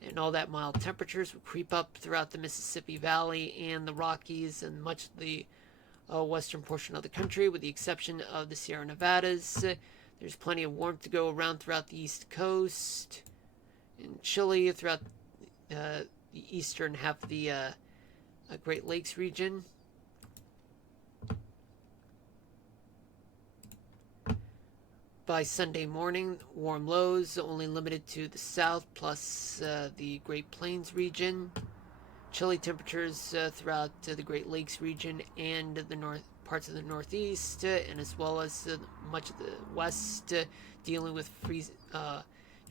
And all that mild temperatures will creep up throughout the Mississippi Valley and the Rockies and much of the western portion of the country, with the exception of the Sierra Nevadas. There's plenty of warmth to go around throughout the east coast, and chilly throughout the eastern half of the Great Lakes region. By Sunday morning, warm lows only limited to the south plus the Great Plains region. Chilly temperatures throughout the Great Lakes region and the north parts of the northeast, and as well as much of the west, dealing with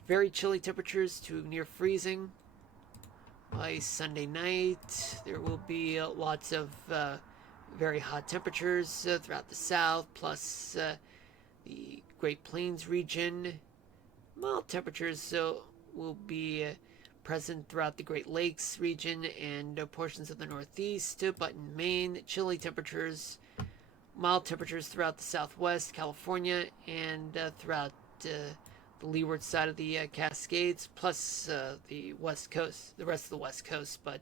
very chilly temperatures to near freezing. By Sunday night, there will be lots of very hot temperatures throughout the south, plus the Great Plains region. Mild temperatures will be present throughout the Great Lakes region and portions of the northeast, but in Maine, chilly temperatures, mild temperatures throughout the southwest, California, and throughout the leeward side of the Cascades, plus the west coast, the rest of the west coast. But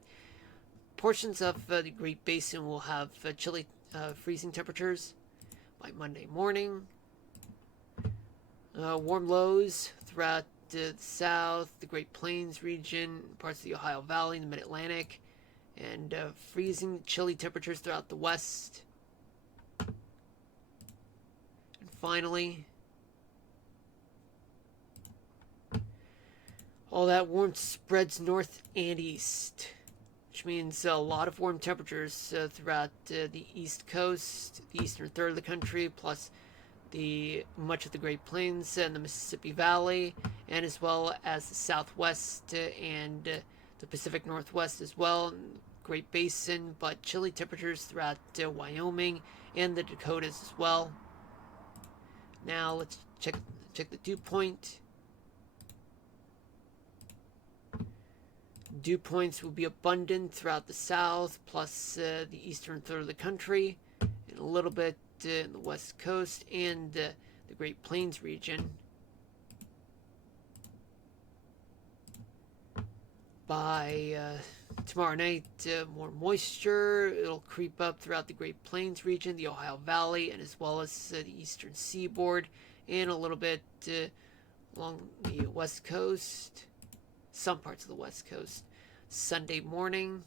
portions of the Great Basin will have chilly freezing temperatures by Monday morning. Warm lows throughout the south, the Great Plains region, parts of the Ohio Valley, the Mid-Atlantic, and freezing chilly temperatures throughout the west. And finally, all that warmth spreads north and east, which means a lot of warm temperatures throughout the east coast, the eastern third of the country, plus much of the Great Plains and the Mississippi Valley, and as well as the Southwest and the Pacific Northwest as well, Great Basin, but chilly temperatures throughout Wyoming and the Dakotas as well. Now let's check the dew point. Dew points will be abundant throughout the south, plus the eastern third of the country, and a little bit in the west coast and the Great Plains region. By tomorrow night, more moisture. It'll creep up throughout the Great Plains region, the Ohio Valley, and as well as the eastern seaboard, and a little bit along the west coast, some parts of the west coast. Sunday morning,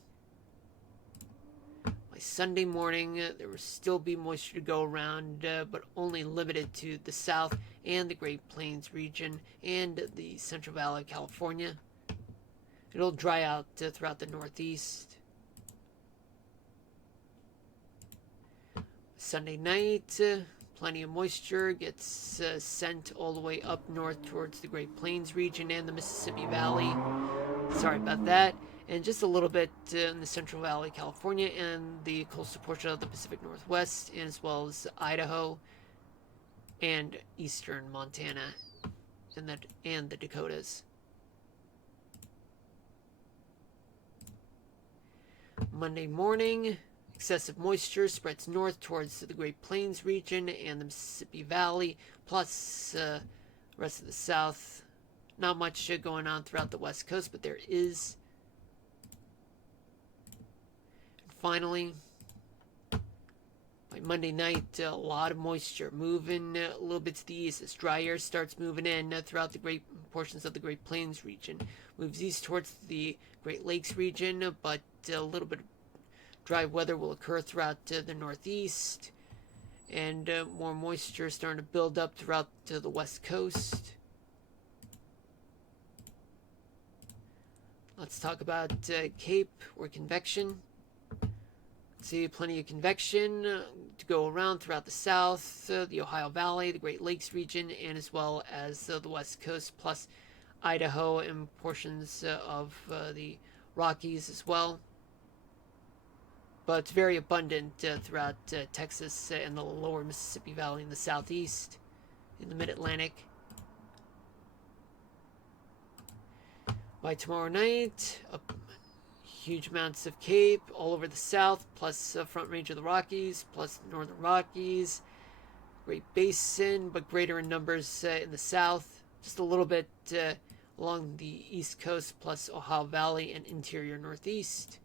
Sunday morning, there will still be moisture to go around, but only limited to the south and the Great Plains region and the Central Valley of California. It'll dry out throughout the northeast. Sunday night, plenty of moisture gets sent all the way up north towards the Great Plains region and the Mississippi Valley. Sorry about that. And just a little bit in the Central Valley, California, and the coastal portion of the Pacific Northwest, as well as Idaho and eastern Montana and the Dakotas. Monday morning, Excessive moisture spreads north towards the Great Plains region and the Mississippi Valley, plus the rest of the South. Not much going on throughout the West Coast, but there is. And finally, by Monday night, a lot of moisture moving a little bit to the east as dry air starts moving in throughout the great portions of the Great Plains region. Moves east towards the Great Lakes region, but a little bit of dry weather will occur throughout the northeast, and more moisture starting to build up throughout the west coast. Let's talk about Cape or convection. See plenty of convection to go around throughout the south, the Ohio Valley, the Great Lakes region, and as well as the west coast, plus Idaho and portions of the Rockies as well. But it's very abundant throughout Texas and the lower Mississippi Valley in the southeast, in the mid-Atlantic. By tomorrow night, huge amounts of Cape all over the south, plus Front Range of the Rockies, plus Northern Rockies, Great Basin, but greater in numbers in the south, just a little bit along the east coast, plus Ohio Valley and interior northeast.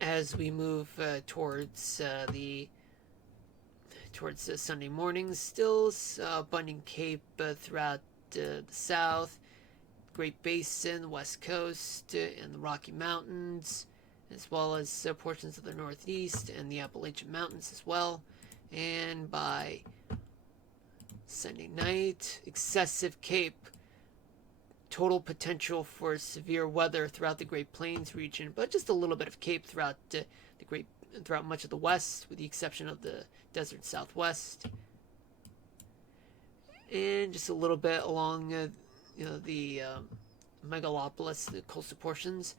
As we move towards Sunday morning, still abundant Cape throughout the south, Great Basin, the west coast, and the Rocky Mountains, as well as portions of the northeast and the Appalachian Mountains as well. And by Sunday night, excessive Cape. Total potential for severe weather throughout the Great Plains region, but just a little bit of Cape throughout throughout much of the west, with the exception of the desert southwest, and just a little bit along the megalopolis, the coastal portions,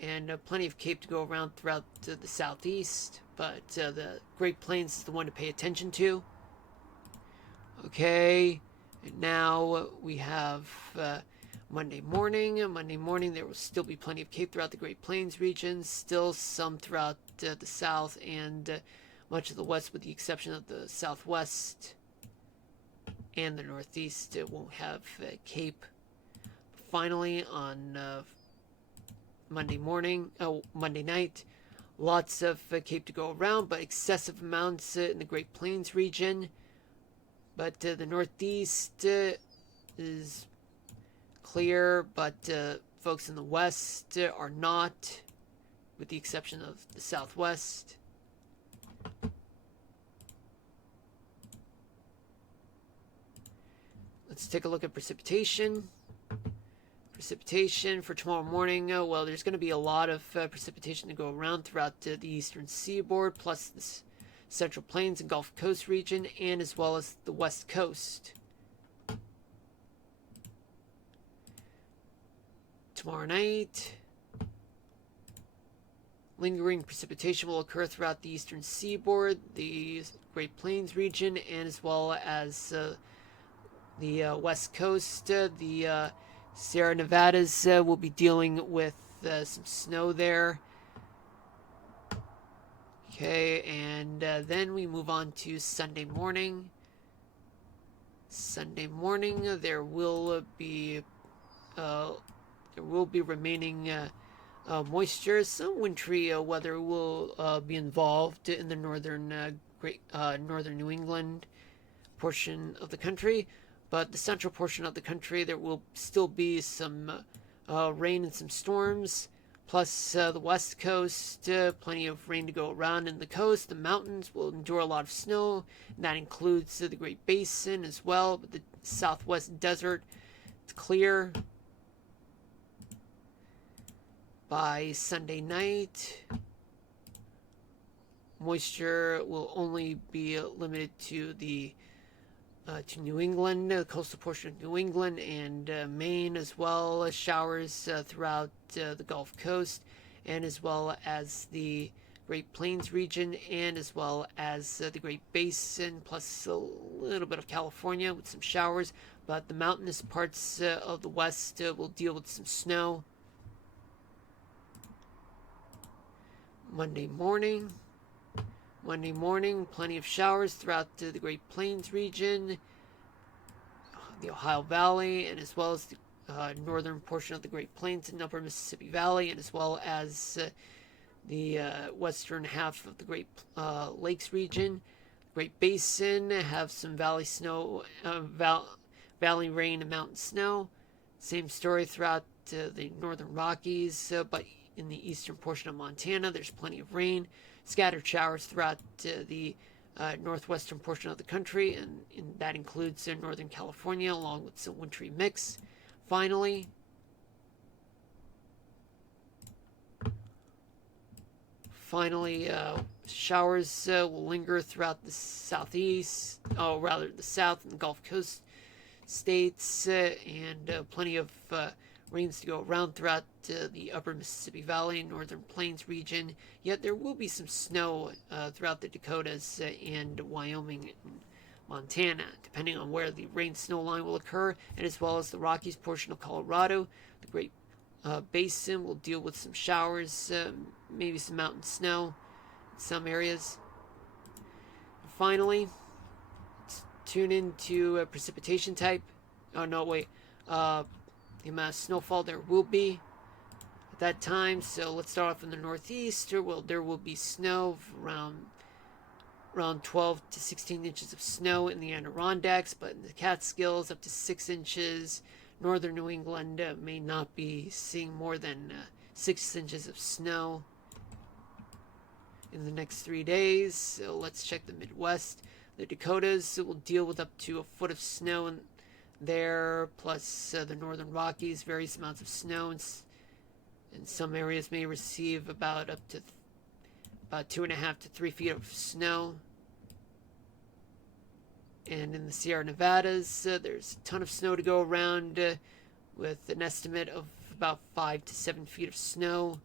and plenty of Cape to go around throughout the southeast. But the Great Plains is the one to pay attention to. Okay, and now we have. Monday morning, there will still be plenty of Cape throughout the Great Plains region, still some throughout the south and much of the west, with the exception of the southwest and the northeast. It won't have Cape. Finally, on Monday night, lots of Cape to go around, but excessive amounts in the Great Plains region. But the northeast is clear, but folks in the west are not, with the exception of the southwest. Let's take a look at precipitation. Precipitation for tomorrow morning, well, there's going to be a lot of precipitation to go around throughout the eastern seaboard, plus the Central Plains and Gulf Coast region, and as well as the west coast. Tomorrow night, lingering precipitation will occur throughout the eastern seaboard, the Great Plains region, and as well as the west coast. The Sierra Nevadas will be dealing with some snow there. Okay, and then we move on to Sunday morning. Sunday morning, there will be remaining moisture. Some wintry weather will be involved in the northern New England portion of the country, but the central portion of the country, there will still be some rain and some storms. Plus the west coast, plenty of rain to go around in the coast. The mountains will endure a lot of snow, and that includes the Great Basin as well. But the southwest desert, it's clear. By Sunday night, moisture will only be limited to to New England, the coastal portion of New England and Maine, as well as showers throughout the Gulf Coast, and as well as the Great Plains region, and as well as the Great Basin, plus a little bit of California with some showers. But the mountainous parts of the west will deal with some snow. Monday morning. Monday morning, plenty of showers throughout the Great Plains region, the Ohio Valley, and as well as the northern portion of the Great Plains and upper Mississippi Valley, and as well as the western half of the Great Lakes region. Great Basin have some valley snow, valley rain and mountain snow. Same story throughout the northern Rockies, but in the eastern portion of Montana, there's plenty of rain. Scattered showers throughout the northwestern portion of the country, and that includes Northern California, along with some wintry mix. Finally, showers will linger throughout the southeast, the south and the Gulf Coast states, and plenty of rains to go around throughout the upper Mississippi Valley and northern plains region. Yet there will be some snow throughout the Dakotas and Wyoming and Montana, depending on where the rain-snow line will occur, and as well as the Rockies portion of Colorado. The Great Basin will deal with some showers, maybe some mountain snow in some areas. And finally, tune into precipitation type. Oh, no, wait. The amount of snowfall there will be at that time. So let's start off in the northeast. There will be snow around 12 to 16 inches of snow in the Adirondacks, but in the Catskills up to 6 inches. Northern New England may not be seeing more than 6 inches of snow in the next 3 days. So let's check the Midwest. The Dakotas will deal with up to a foot of snow there, plus the northern Rockies, various amounts of snow, and some areas may receive about 2.5 to 3 feet of snow. And in the Sierra Nevadas, there's a ton of snow to go around, with an estimate of about 5 to 7 feet of snow.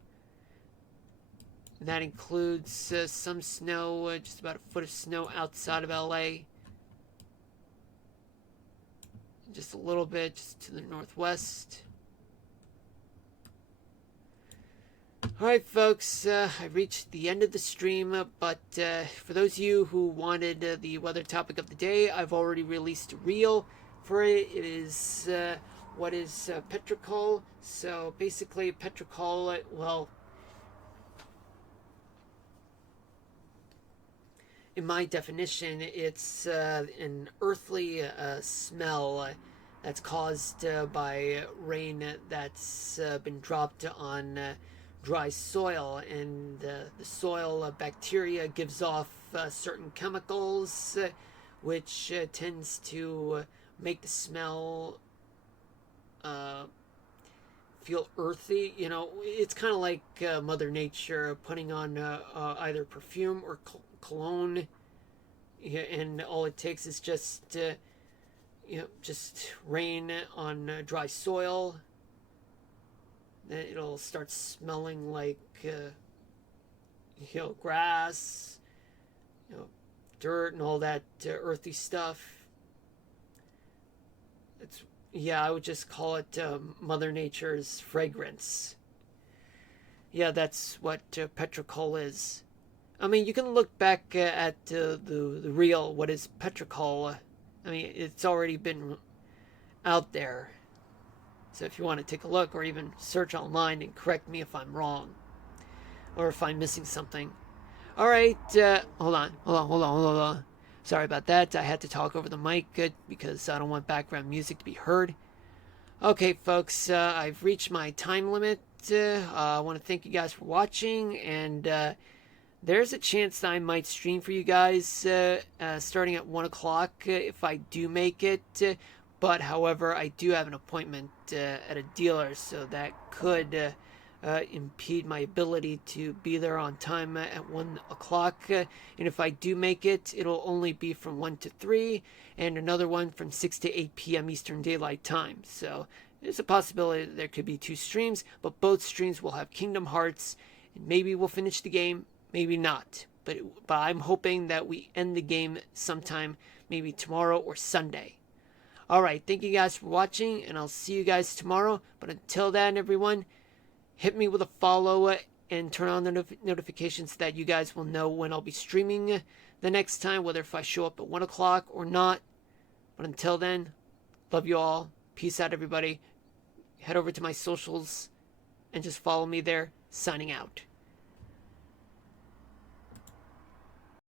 And that includes some snow, just about a foot of snow outside of LA. Just a little bit just to the northwest. Alright folks, I reached the end of the stream, but for those of you who wanted the weather topic of the day, I've already released a reel for it. It is, what is petrichor? So basically petrichor, well, in my definition, it's an earthly smell that's caused by rain that's been dropped on dry soil, and the soil bacteria gives off certain chemicals, which tends to make the smell feel earthy. You know, it's kind of like Mother Nature putting on either perfume or cologne, and all it takes is just just rain on dry soil. Then it'll start smelling like grass, dirt, and all that earthy stuff. I would just call it Mother Nature's fragrance. Yeah, that's what petrichor is. I mean, you can look back at the real what is petrichor. I mean, it's already been out there. So if you want to take a look or even search online and correct me if I'm wrong or if I'm missing something. All right, hold on. Sorry about that. I had to talk over the mic because I don't want background music to be heard. Okay, folks, I've reached my time limit. I want to thank you guys for watching, and there's a chance that I might stream for you guys starting at 1 o'clock if I do make it. But, however, I do have an appointment at a dealer, so that could impede my ability to be there on time at 1 o'clock. And if I do make it, it'll only be from 1 to 3, and another one from 6 to 8 p.m. Eastern Daylight Time. So there's a possibility that there could be 2 streams, but both streams will have Kingdom Hearts, and maybe we'll finish the game, maybe not. But I'm hoping that we end the game sometime, maybe tomorrow or Sunday. Alright, thank you guys for watching, and I'll see you guys tomorrow. But until then, everyone, hit me with a follow and turn on the notifications so that you guys will know when I'll be streaming the next time, whether if I show up at 1 o'clock or not. But until then, love you all. Peace out, everybody. Head over to my socials and just follow me there. Signing out.